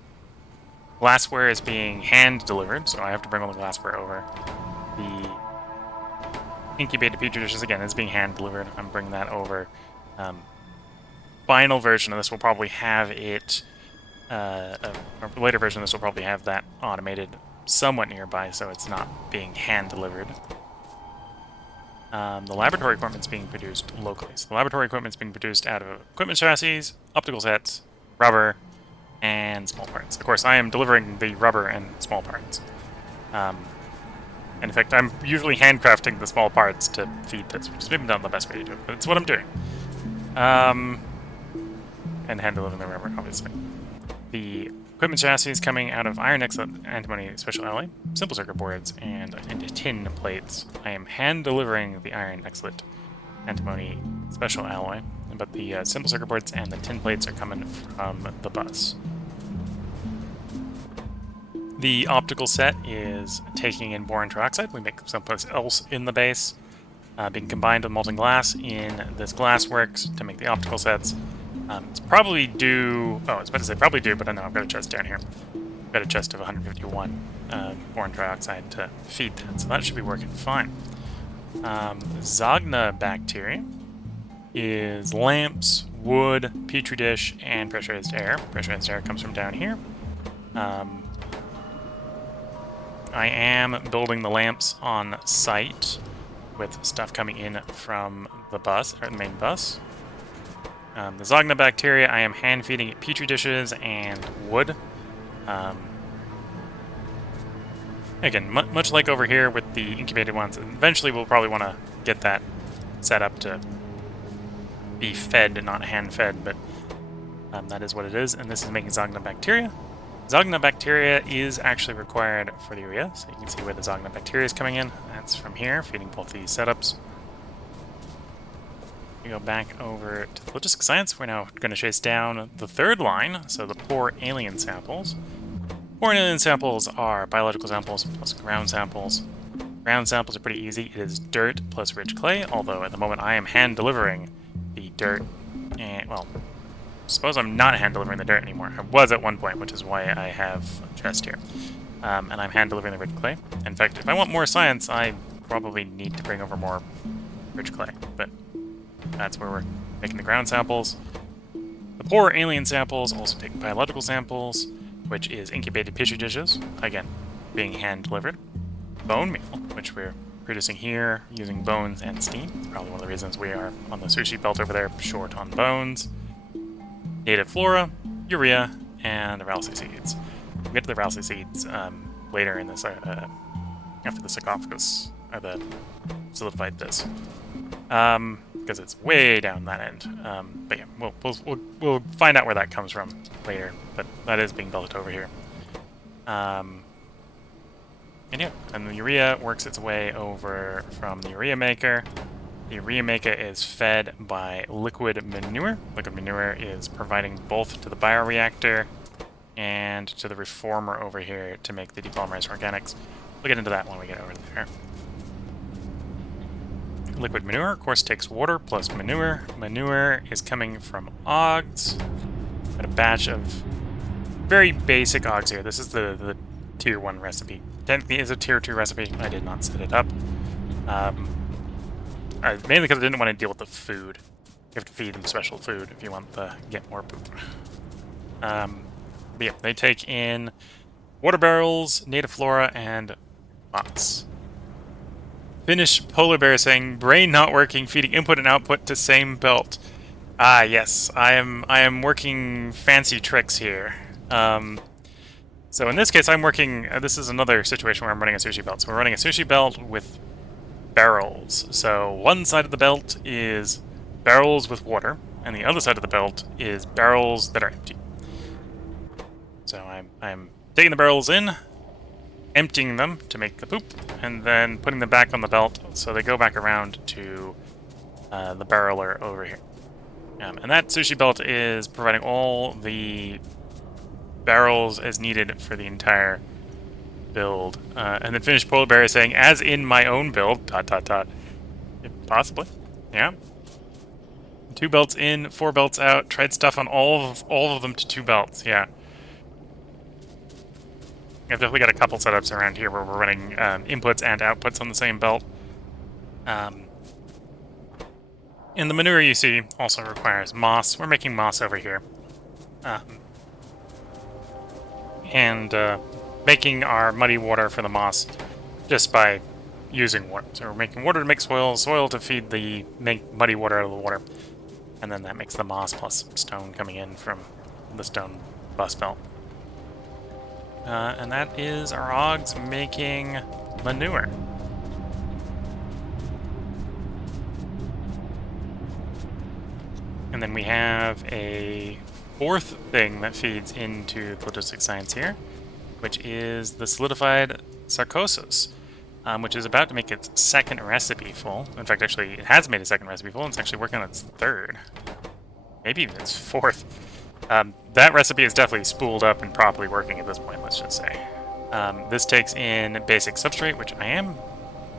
Glassware is being hand delivered, so I have to bring all the glassware over. The incubated petri dishes, again, is being hand delivered. I'm bringing that over. Final version of this will probably have it, a later version of this will probably have that automated somewhat nearby, so it's not being hand delivered. The laboratory equipment is being produced locally. So the laboratory equipment is being produced out of equipment chassis, optical sets, rubber, and small parts. Of course, I am delivering the rubber and small parts. In fact, I'm usually handcrafting the small parts to feed this, which is maybe not the best way to do it, but it's what I'm doing. And hand delivering the rubber, obviously. The equipment chassis is coming out of iron excellent antimony special alloy, simple circuit boards, and tin plates. I am hand delivering the iron excellent antimony special alloy, but the simple circuit boards and the tin plates are coming from the bus. The optical set is taking in boron trioxide. We make someplace else in the base, being combined with molten glass in this glassworks to make the optical sets. It's probably due... Oh, I was about to say probably due, but I know I've got a chest down here. I've got a chest of 151 boron trioxide to feed that, so that should be working fine. Zogna bacteria is lamps, wood, petri dish, and pressurized air. Pressurized air comes from down here. I am building the lamps on site with stuff coming in from the bus, or the main bus. The Zogna bacteria, I am hand feeding it petri dishes and wood. Again, much like over here with the incubated ones, eventually we'll probably want to get that set up to be fed, not hand fed, but that is what it is, and this is making Zogna bacteria. Zogna bacteria is actually required for the urea, so you can see where the Zogna bacteria is coming in. That's from here, feeding both these setups. We go back over to the logistics science. We're now going to chase down the third line, so the poor alien samples. Poor alien samples are biological samples plus ground samples. Ground samples are pretty easy. It is dirt plus rich clay, although at the moment I am hand delivering the dirt, and, well, suppose I'm not hand delivering the dirt anymore. I was at one point, which is why I have a chest here. And I'm hand delivering the rich clay. In fact, if I want more science, I probably need to bring over more rich clay, but that's where we're making the ground samples. The poor alien samples also take biological samples, which is incubated petri dishes, again, being hand delivered. Bone meal, which we're producing here using bones and steam. It's probably one of the reasons we are on the sushi belt over there, short on bones. Native flora, urea, and the Ralsei seeds. We'll get to the Ralsei seeds later in this, after the sarcophagus, or the solidified this. Because it's way down that end. But yeah, we'll find out where that comes from later, but that is being built over here. And yeah, and the urea works its way over from the urea maker. The urea maker is fed by liquid manure. Liquid manure is providing both to the bioreactor and to the reformer over here to make the depolymerized organics. We'll get into that when we get over there. Liquid manure, of course, takes water plus manure. Manure is coming from Ogs. Got a batch of very basic Ogs here. This is the tier 1 recipe. Technically is a tier 2 recipe. I did not set it up. Mainly because I didn't want to deal with the food. You have to feed them special food if you want to get more poop. But yeah, they take in water barrels, native flora, and moss. Finnish polar bear saying, brain not working, feeding input and output to same belt. Ah, yes, I am working fancy tricks here. So in this case, I'm working, this is another situation where I'm running a sushi belt. So we're running a sushi belt with barrels. So one side of the belt is barrels with water, and the other side of the belt is barrels that are empty. So I'm taking the barrels in, emptying them to make the poop, and then putting them back on the belt so they go back around to the barreler over here. And that sushi belt is providing all the barrels as needed for the entire build. And then Finnish polar bear is saying, as in my own build, ... Possibly, yeah. 2 belts in, 4 belts out. Tried stuff on all of them to 2 belts, yeah. I've definitely got a couple setups around here where we're running inputs and outputs on the same belt. And the manure you see also requires moss. We're making moss over here. And making our muddy water for the moss just by using water. So we're making water to make soil, soil to feed the muddy water out of the water. And then that makes the moss plus stone coming in from the stone bus belt. And that is our hogs making manure. And then we have a fourth thing that feeds into the logistics science here, which is the solidified sarcosis, which is about to make its second recipe full. In fact, actually, it has made a second recipe full, and it's actually working on its third. Maybe even its fourth. That recipe is definitely spooled up and properly working at this point, let's just say. This takes in basic substrate, which I am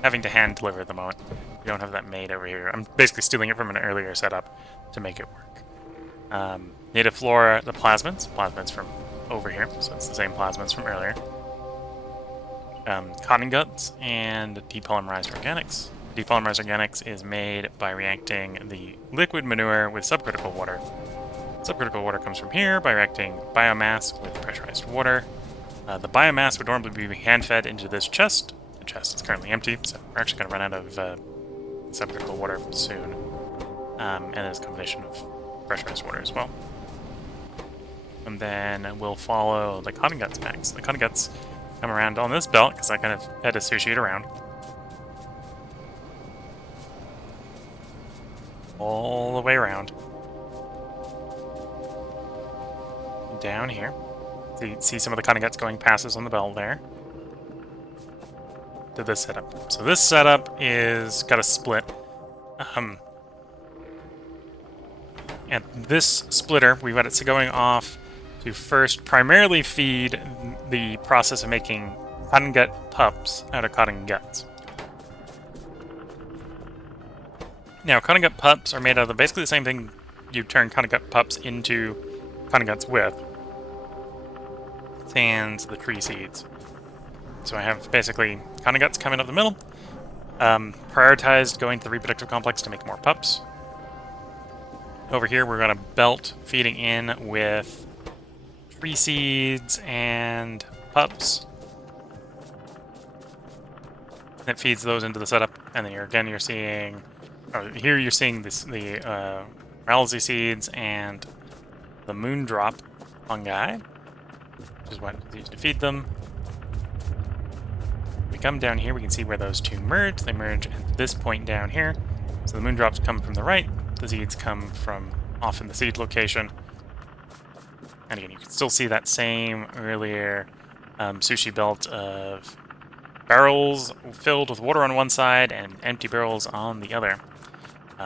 having to hand deliver at the moment. We don't have that made over here. I'm basically stealing it from an earlier setup to make it work. Native flora, the plasmids from over here, so it's the same plasmids from earlier. Cotton guts and depolymerized organics. Depolymerized organics is made by reacting the liquid manure with subcritical water. Subcritical water comes from here by reacting biomass with pressurized water. The biomass would normally be hand-fed into this chest. The chest is currently empty, so we're actually going to run out of subcritical water soon. And there's a combination of pressurized water as well. And then we'll follow the cotton guts next. The cotton guts come around on this belt, because I kind of had to sushi it around. All the way around. Down here. So you see some of the cotton guts going past us on the belt there. To this setup. So this setup is got a split. And this splitter, we've got it going off to first primarily feed the process of making cotton gut pups out of cotton guts. Now, cotton gut pups are made out of basically the same thing you turn cotton gut pups into cotton guts with. Sans the tree seeds. So I have basically cotton guts coming up the middle, prioritized going to the reproductive complex to make more pups. Over here, we're going to belt feeding in with tree seeds and pups. It feeds those into the setup, and then you're seeing, here you're seeing this, the Ralsei seeds and the moondrop fungi, which is what is used to feed them. We come down here, we can see where those two merge. They merge at this point down here. So the moondrops come from the right, the seeds come from off in the seed location. And again, you can still see that same earlier sushi belt of barrels filled with water on one side and empty barrels on the other.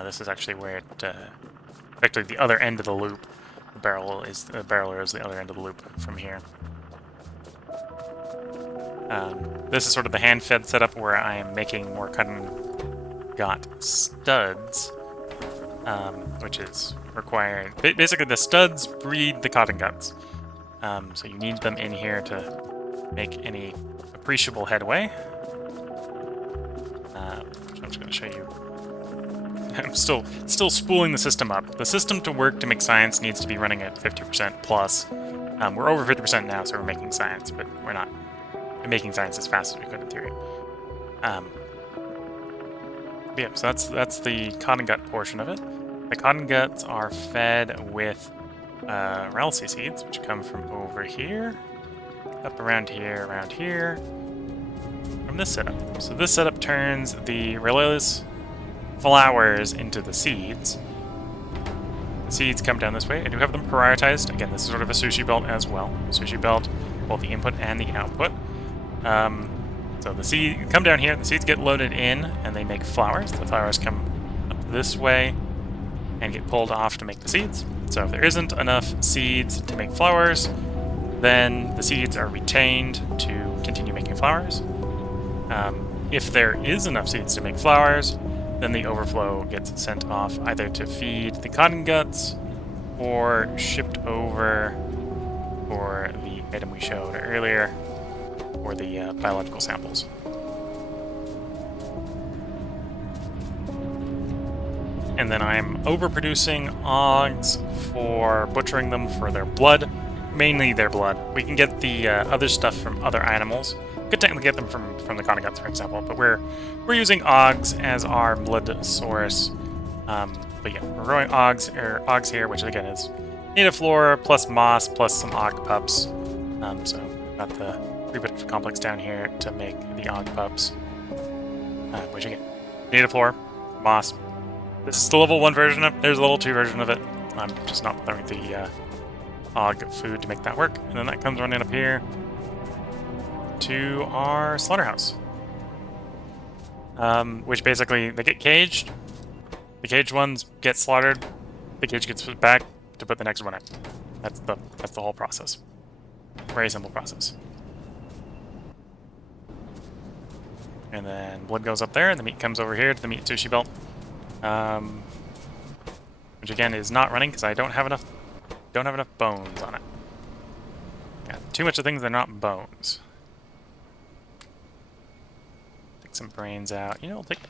This is actually where it, effectively the other end of the loop. The barreler is the other end of the loop from here. This is sort of the hand-fed setup where I am making more cotton gut studs, which is required. Basically, the studs breed the cotton guts, so you need them in here to make any appreciable headway. I'm just going to show you. I'm still spooling the system up. The system to work to make science needs to be running at 50% plus. We're over 50% now, so we're making science, but we're not making science as fast as we could in theory. Yeah, so that's the cotton gut portion of it. The cotton guts are fed with Ralsei seeds, which come from over here, up around here, from this setup. So this setup turns the Ralsei flowers into the seeds. The seeds come down this way. I do have them prioritized. Again, this is sort of a sushi belt as well. Sushi belt, both the input and the output. So the seeds come down here, the seeds get loaded in, and they make flowers. The flowers come up this way and get pulled off to make the seeds. So if there isn't enough seeds to make flowers, then the seeds are retained to continue making flowers. If there is enough seeds to make flowers, then the overflow gets sent off either to feed the cotton guts or shipped over for the item we showed earlier, or the biological samples. And then I'm overproducing hogs for butchering them for their blood, mainly their blood. We can get the other stuff from other animals. We could technically get them from the cotton guts, for example, but we're using hogs as our blood source. But yeah, we're growing hogs here, which again is native flora plus moss plus some hog pups. So Got the 3-bit complex down here to make the Og pups. Which again, data floor, moss. This is the level 1 version of it. There's a level 2 version of it. I'm just not bothering with the Og food to make that work. And then that comes running up here to our slaughterhouse. Which basically, they get caged. The caged ones get slaughtered. The cage gets put back to put the next one in. That's the whole process. Very simple process. And then blood goes up there, and the meat comes over here to the meat sushi belt. Which again is not running because I don't have enough bones on it. Got too much of things that are not bones. Take some brains out. You know, I'll take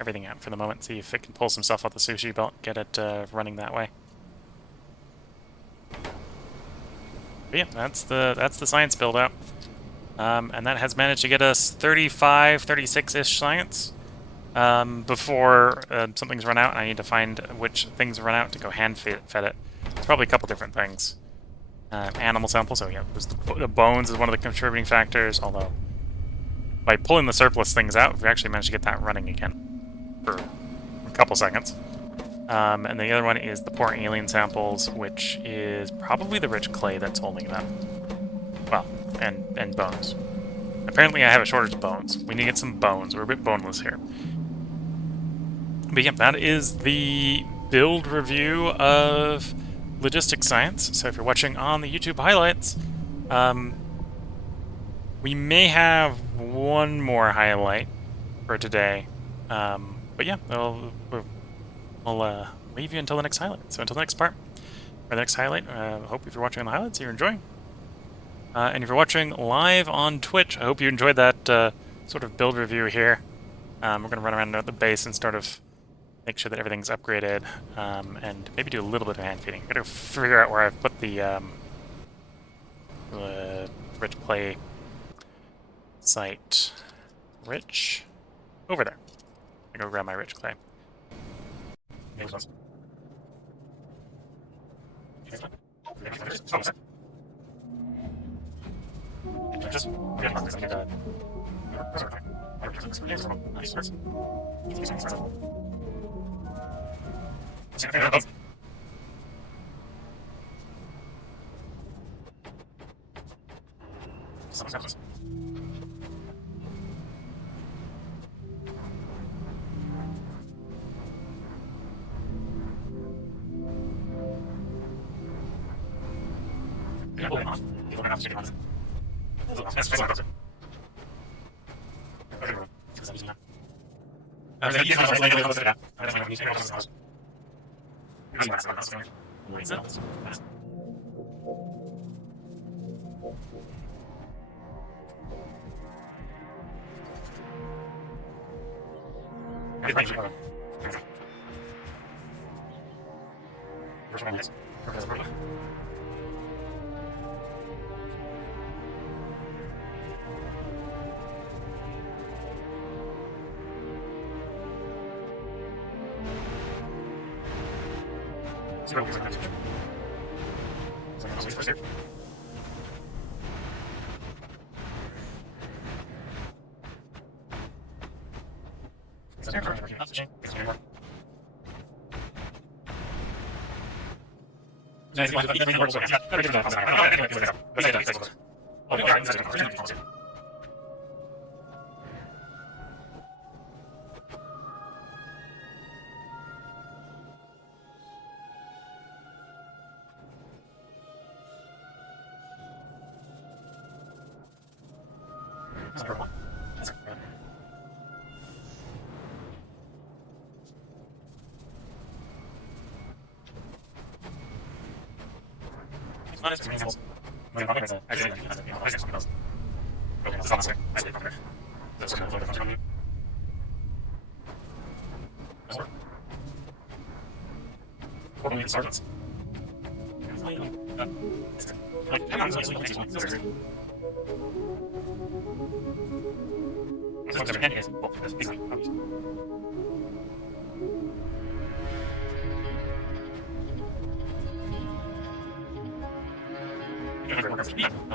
everything out for the moment. See if it can pull some stuff off the sushi belt. Get it running that way. But yeah, that's the science build out. And that has managed to get us 35, 36-ish science before something's run out, and I need to find which things run out to go hand fed it. It's probably a couple different things. Animal sample, so yeah, it was the bones is one of the contributing factors, although by pulling the surplus things out, we actually managed to get that running again for a couple seconds. And the other one is the poor alien samples, which is probably the rich clay that's holding them. Well, and bones. Apparently I have a shortage of bones. We need to get some bones. We're a bit boneless here. But yeah, that is the build review of Logistics Science. So if you're watching on the YouTube highlights, we may have one more highlight for today. But yeah, we'll leave you until the next highlight. So until the next part, or the next highlight, I hope if you're watching on the highlights, you're enjoying. And if you're watching live on Twitch, I hope you enjoyed that sort of build review here. We're going to run around the base and sort of make sure that everything's upgraded, and maybe do a little bit of hand feeding. Got to figure out where I've put the rich clay site. Rich? Over there. I go grab my rich clay. Just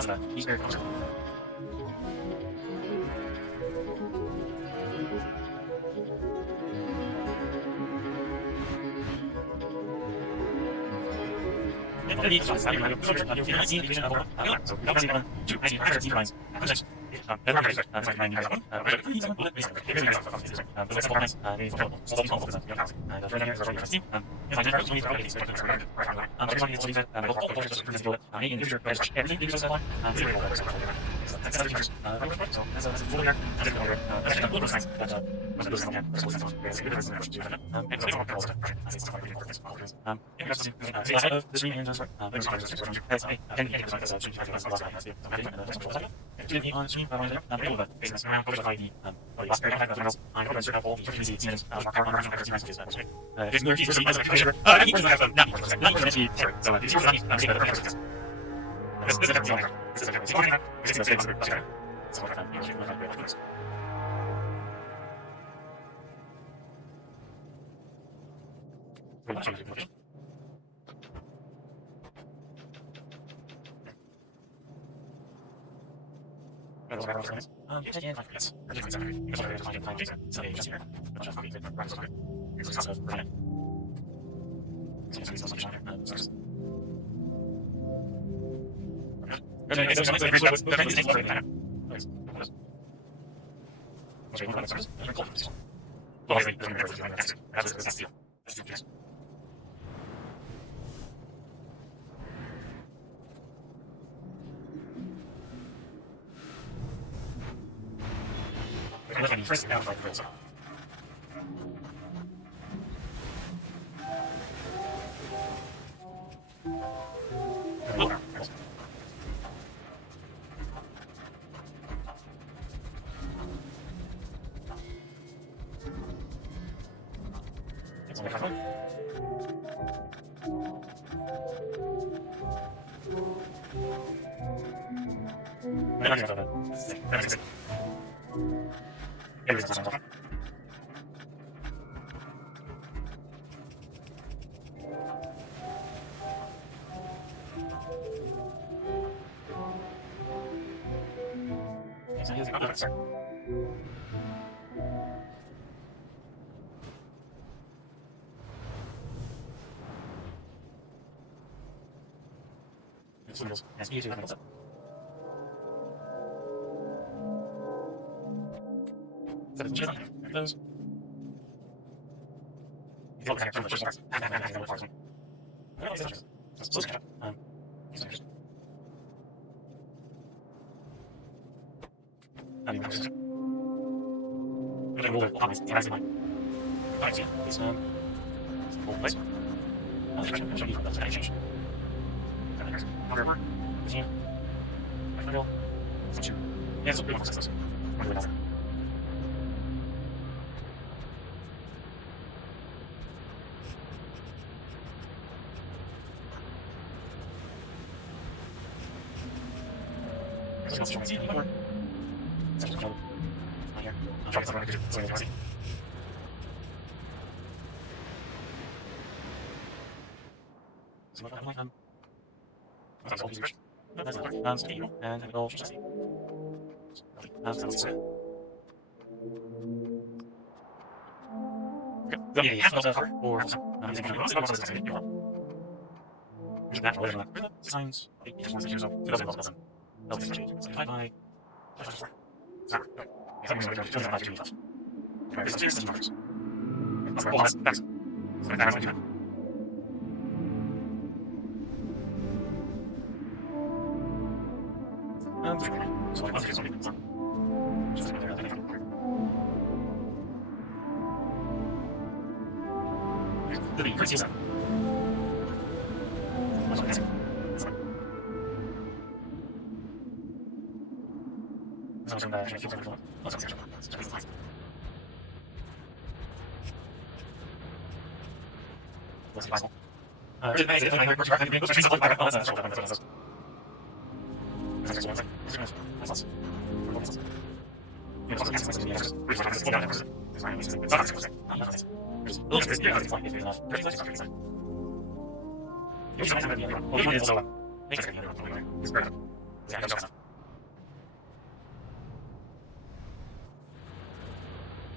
Yeah, that's awesome.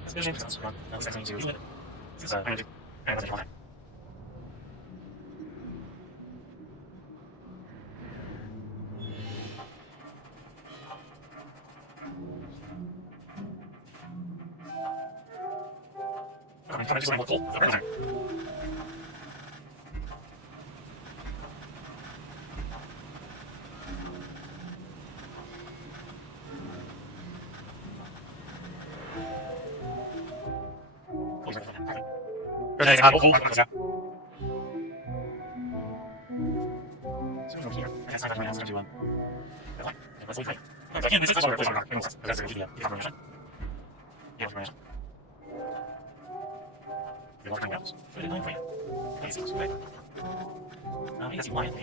That's good. That's wrong. That's something to do. This is I wasn't on. I'm just going to pull. Okay, I'll hold it. So from here, I guess I have my answer to one. Let's leave it. I can't miss this one. That's the idea. The information. The information. The more time goes. So it's for you. Please, okay. I guess you want it.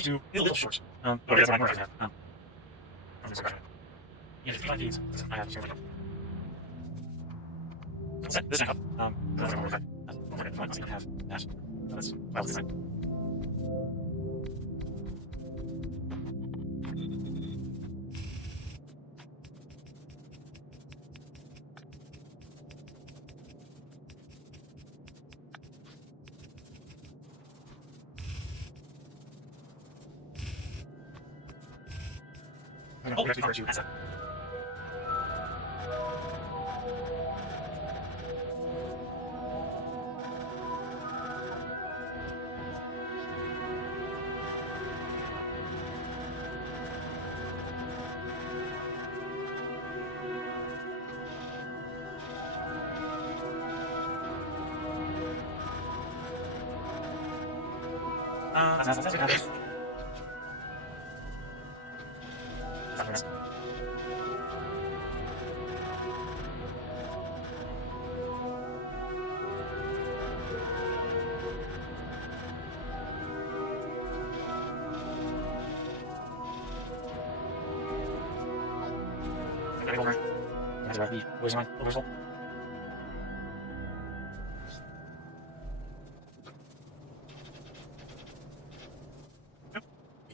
To a little short. But that's my work. Yeah, 55 days. I have to share my set this up. That's my work. Okay, fine. I have that. That's file design. Oh, we have to be to asset. That's Where's my result?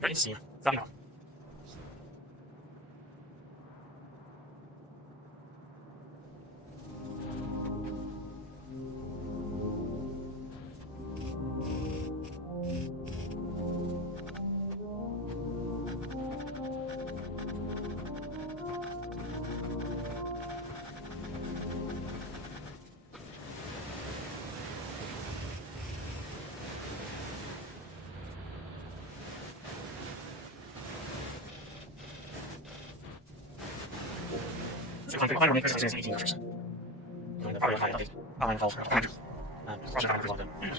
Great to see you. Stop. I make this 18 years. Probably a high update. I'll involve for 100. Project I'm involved in. I'm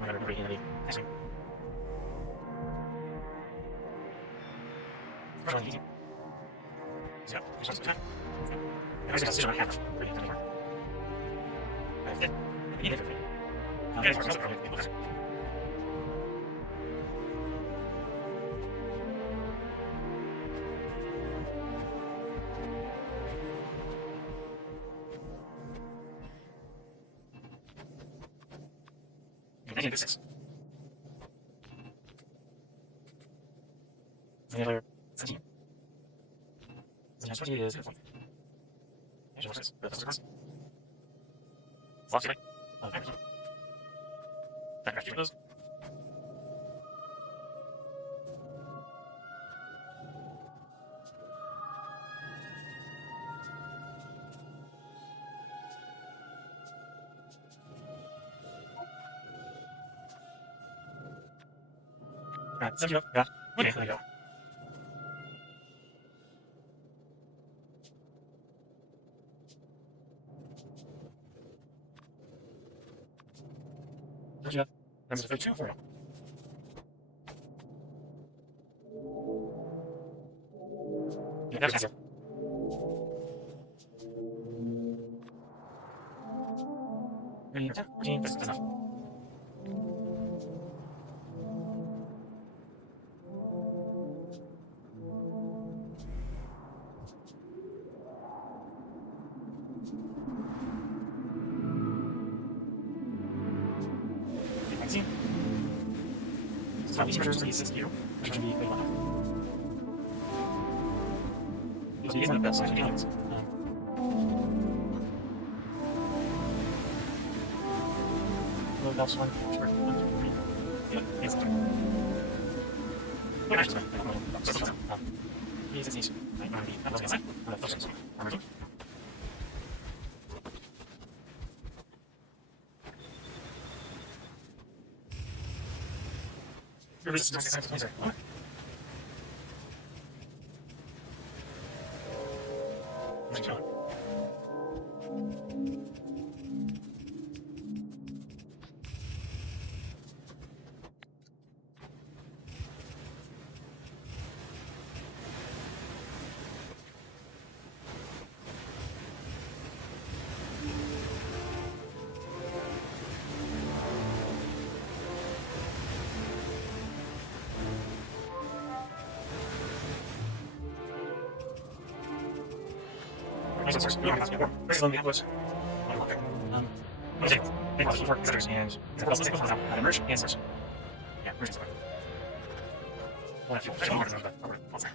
going to be breaking the next week. Project easy. So, here's what's the time. Here's a decision I have. Bring it anywhere. That's it. I need it for me. Yeah, it's another project. Okay. This. Any other 17? The next one is 40. Here's what's this. That's the Lock it. Okay. Back to those. Alright, 70 up. Yeah. Okay, there you go. Yeah. That's a 32 for you. Yeah, that's it. Ready, 10, 14, that's enough. So these measures are used here, which can be big one. So these are the best size units. The best one, sure. Yeah, it's okay. Yeah, actually, these is easy. I'm going to be, that's inside. I'm going to focus on everything. This is sorry. What? Where's it going? First, we have to first one was okay. Make lots of work visitors and let's take those out. Merge and source. Yeah, merge and source. Well, if you check more about that, I'll say.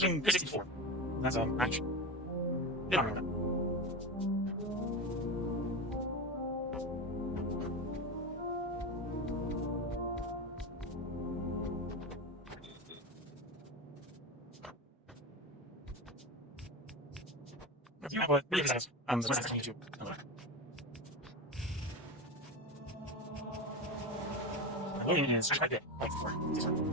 June 64. That's ranch. They don't remember that. You know what? Really excited. So what's that YouTube? Loading is quite a bit, like for this one.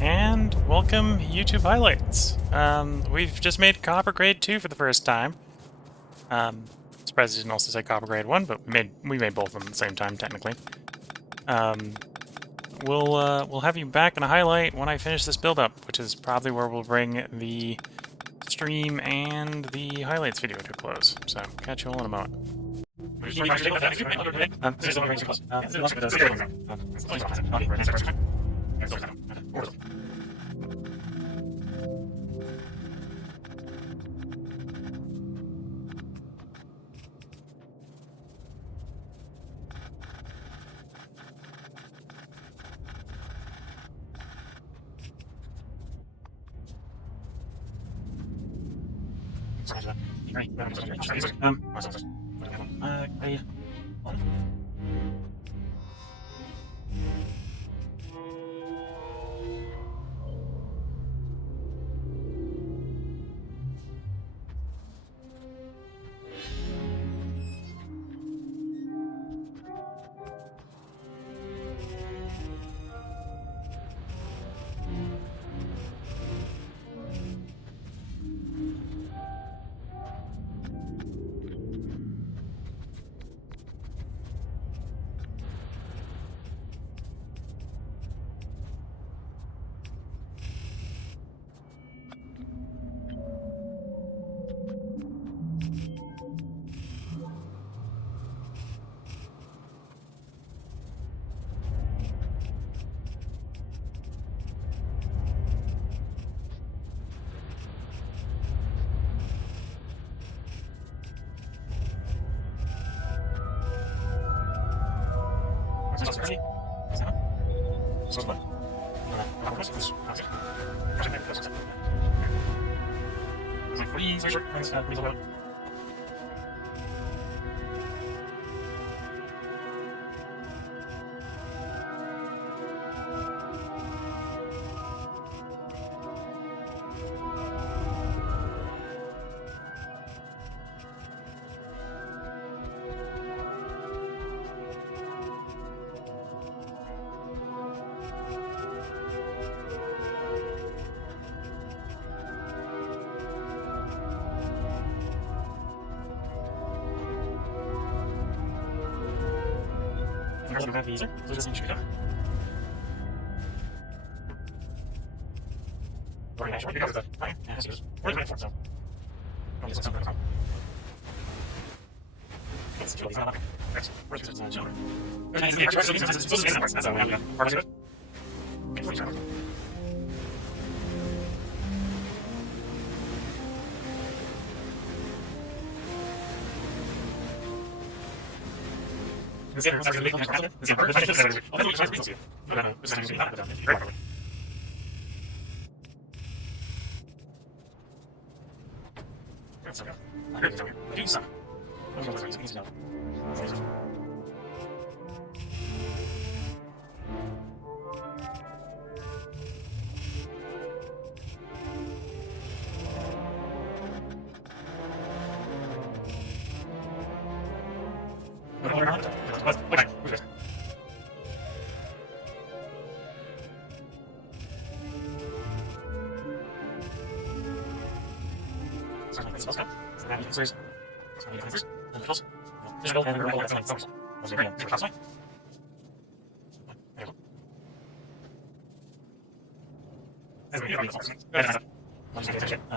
And welcome YouTube highlights. We've just made Copper Grade 2 for the first time. Surprised it didn't also say Copper Grade 1, but we made both of them at the same time, technically. We'll have you back in a highlight when I finish this build-up, which is probably where we'll bring the stream and the highlights video to a close. So, catch you all in a moment.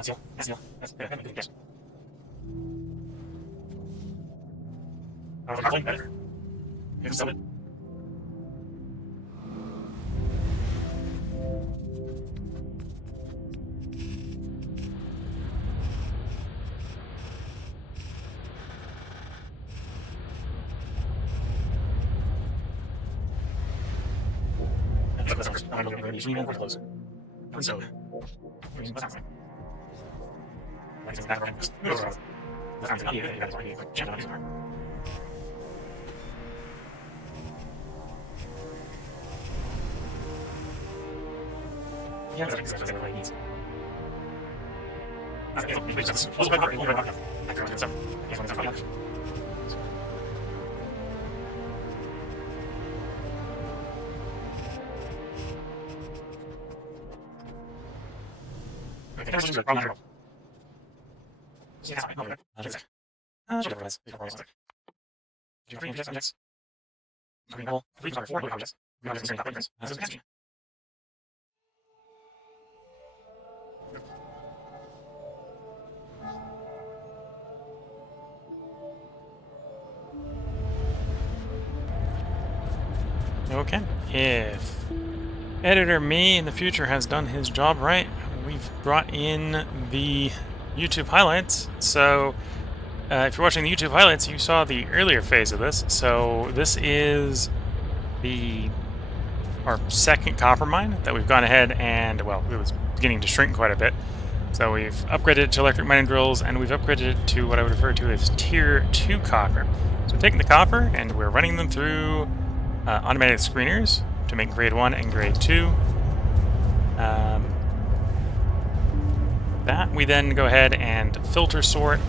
Seal. Seal. That's good. Yes. Probably better. You can sell it. I'm going to be more close. And so, what's happening? Like, it's that right? That's not you. You guys are here. Check out these are. Yeah, that's exactly what everybody needs. That's it. It's also quite popular. So, yeah, so it's not popular. Okay, there's a problem. Yeah, that's fine. Okay. Should have realized. Do you have any objects? Green hole. 3 are 4 objects. We are just considering top difference. This is catchy. Okay. If editor me in the future has done his job right, we've brought in the YouTube highlights. So if you're watching the YouTube highlights, you saw the earlier phase of this. So this is our second copper mine that we've gone ahead and, well, it was beginning to shrink quite a bit. So we've upgraded it to electric mining drills, and we've upgraded it to what I would refer to as Tier 2 copper. So we're taking the copper, and we're running them through automatic screeners to make grade 1 and grade 2. That we then go ahead and filter sort.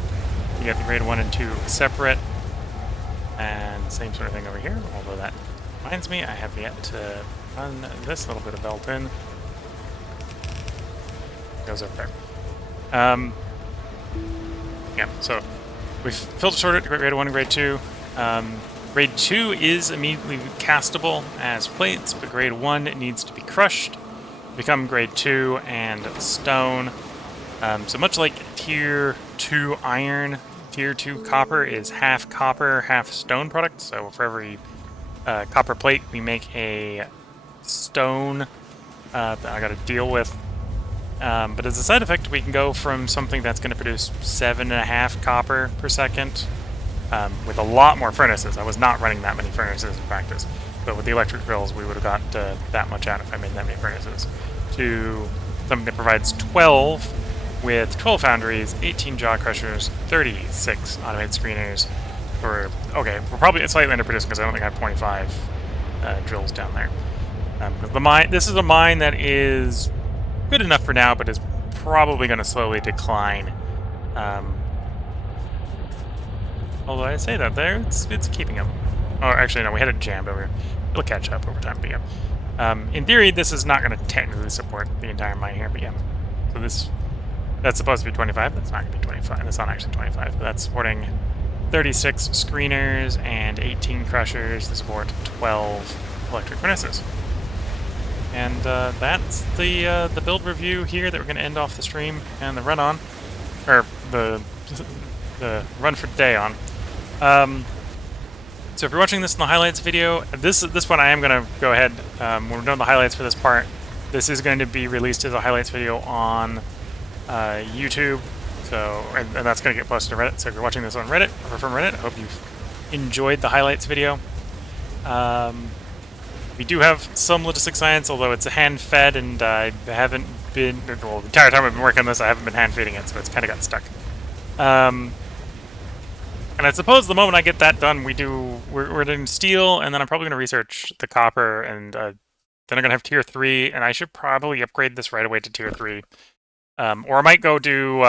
You get the grade 1 and 2 separate. And same sort of thing over here, although that reminds me, I have yet to run this little bit of belt in. Goes up there. Yeah, so we've filter sorted grade 1 and grade 2. Grade 2 is immediately castable as plates, but grade 1 needs to be crushed to become grade 2 and stone. So much like Tier 2 iron, Tier 2 copper is half copper, half stone product. So for every copper plate, we make a stone that I got to deal with. But as a side effect, we can go from something that's going to produce 7.5 copper per second with a lot more furnaces. I was not running that many furnaces in practice, but with the electric drills, we would have got that much out if I made that many furnaces. To something that provides 12 with 12 foundries, 18 jaw crushers, 36 automated screeners. We're probably slightly underproducing because I don't think I have 25 drills down there. This is a mine that is good enough for now, but is probably going to slowly decline. Although I say that there, it's keeping up. Oh, actually, no, we had a jam over here. It'll catch up over time, but yeah. In theory, this is not going to technically support the entire mine here, but yeah. So that's supposed to be 25. That's not going to be 25. That's not actually 25, but that's supporting 36 screeners and 18 crushers to support 12 electric furnaces. And that's the build review here that we're going to end off the stream and the run on, or the run for today on. So if you're watching this in the highlights video, this one I am going to go ahead, when we're done the highlights for this part, this is going to be released as a highlights video on YouTube, so and that's going to get posted to Reddit. So if you're watching this on Reddit or from Reddit, I hope you've enjoyed the highlights video. We do have some logistic science, although it's hand-fed, and I haven't been, well, the entire time I've been working on this, I haven't been hand-feeding it, so it's kind of got stuck. And I suppose the moment I get that done, we're doing steel, and then I'm probably going to research the copper, and then I'm going to have tier 3, and I should probably upgrade this right away to tier 3. Or I might go do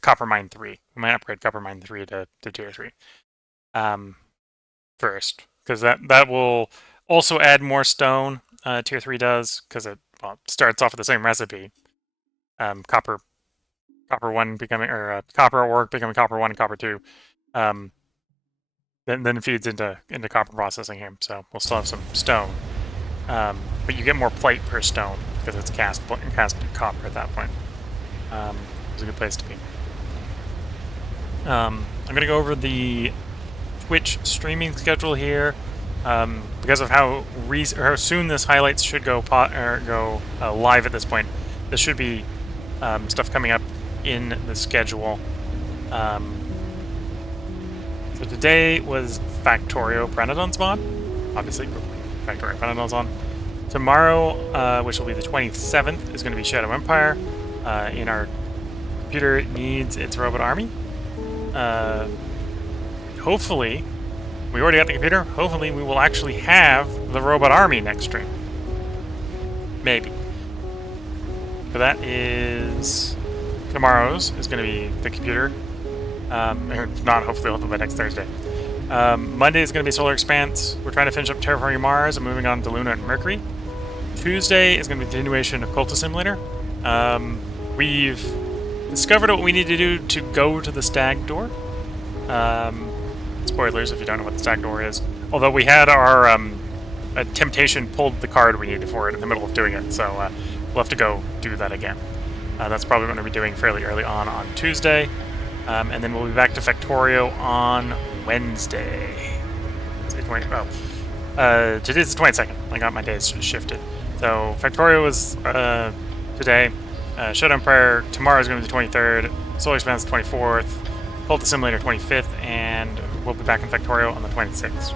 copper mine 3. I might upgrade copper mine 3 to tier 3 first, because that will also add more stone. Tier 3 does, because it starts off with the same recipe. Copper 1 becoming, or copper ore becoming copper 1 and copper 2. Then it feeds into copper processing here, so we'll still have some stone. But you get more plate per stone. because it's cast copper at that point. It's a good place to be. I'm going to go over the Twitch streaming schedule here. Because of how soon this highlights should go live at this point, there should be stuff coming up in the schedule. So today was Factorio Pyanodons Mod, obviously Factorio Pyanodons on. Tomorrow, which will be the 27th, is going to be Shadow Empire. In our computer, it needs its robot army. Hopefully, we already got the computer. Hopefully, we will actually have the robot army next stream. Maybe. But that is tomorrow's is going to be the computer. Or if not, hopefully by next Thursday. Monday is going to be Solar Expanse. We're trying to finish up Terraforming Mars and moving on to Luna and Mercury. Tuesday is going to be the continuation of Cultist Simulator. We've discovered what we need to do to go to the Stag Door. Spoilers if you don't know what the Stag Door is. Although we had our Temptation pulled the card we needed for it in the middle of doing it, so we'll have to go do that again. That's probably what we're going to be doing fairly early on Tuesday. And then we'll be back to Factorio on Wednesday. Today's the 22nd. I got my days shifted. So Factorio was today. Shadow Empire tomorrow is going to be the 23rd. Solar Expanse 24th. Cultist Simulator 25th, and we'll be back in Factorio on the 26th.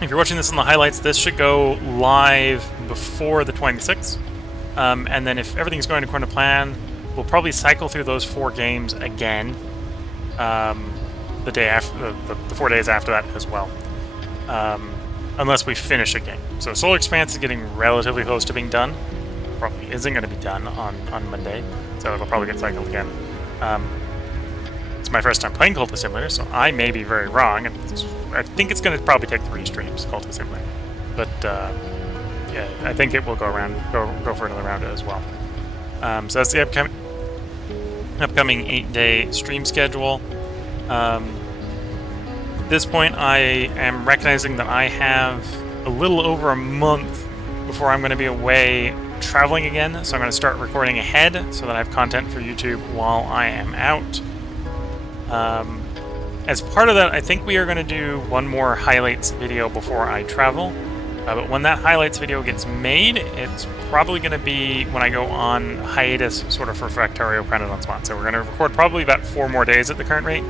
If you're watching this in the highlights, this should go live before the 26th. And then if everything's going according to plan, we'll probably cycle through those 4 games again the day after, the 4 days after that as well, unless we finish a game. So Solar Expanse is getting relatively close to being done. Probably isn't going to be done on Monday, so it'll probably get cycled again. It's my first time playing Cultist Simulator, so I may be very wrong, and I think it's going to probably take 3 streams, Cultist Simulator. But yeah, I think it will go for another round as well. So that's the upcoming 8-day stream schedule. At this point, I am recognizing that I have a little over a month before I'm going to be away traveling again, so I'm going to start recording ahead so that I have content for YouTube while I am out. As part of that, I think we are going to do one more highlights video before I travel. But when that highlights video gets made, it's probably going to be when I go on hiatus sort of for Factorio Pyanodons Mod. So we're going to record probably about 4 more days at the current rate.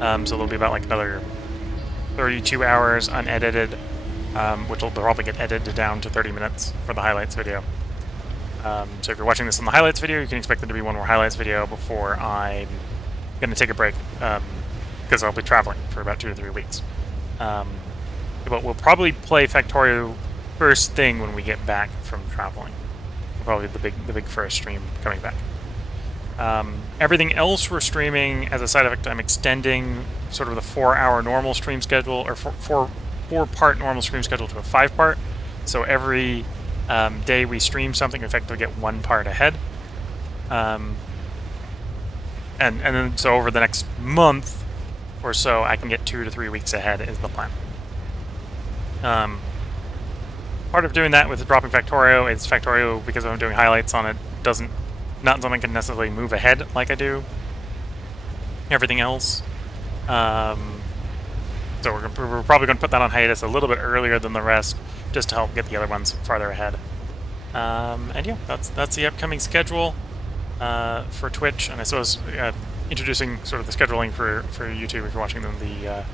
So there'll be about like another 32 hours unedited, which will probably get edited down to 30 minutes for the highlights video. So if you're watching this on the highlights video, you can expect there to be one more highlights video before I'm going to take a break, because I'll be traveling for about 2 to 3 weeks. But we'll probably play Factorio first thing when we get back from traveling. Probably the big first stream coming back. Everything else we're streaming, as a side effect, I'm extending sort of the 4-hour normal stream schedule, or 4-part normal stream schedule to a 5-part. So every day we stream something, we effectively get 1 part ahead. And then so over the next month or so, I can get 2 to 3 weeks ahead is the plan. Part of doing that with dropping Factorio is Factorio, because I'm doing highlights on it, not something I can necessarily move ahead like I do everything else. So we're probably going to put that on hiatus a little bit earlier than the rest, just to help get the other ones farther ahead. And yeah, that's the upcoming schedule for Twitch, and I suppose introducing sort of the scheduling for YouTube if you're watching the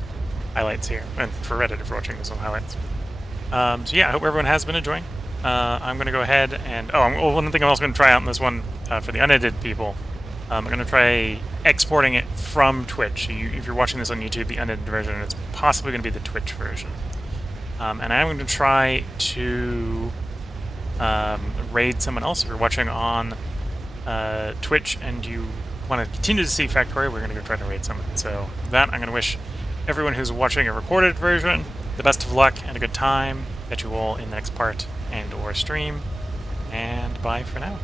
highlights here, and for Reddit if you're watching this on highlights. So yeah, I hope everyone has been enjoying. I'm going to go ahead and... one thing I'm also going to try out in this one, for the unedited people, I'm going to try exporting it from Twitch. If you're watching this on YouTube, the unedited version, it's possibly going to be the Twitch version. And I'm going to try to raid someone else. If you're watching on Twitch and you want to continue to see Factorio, we're going to go try to raid someone. So with that, I'm going to wish everyone who's watching a recorded version the best of luck and a good time. Catch you all in the next part and or stream. And bye for now.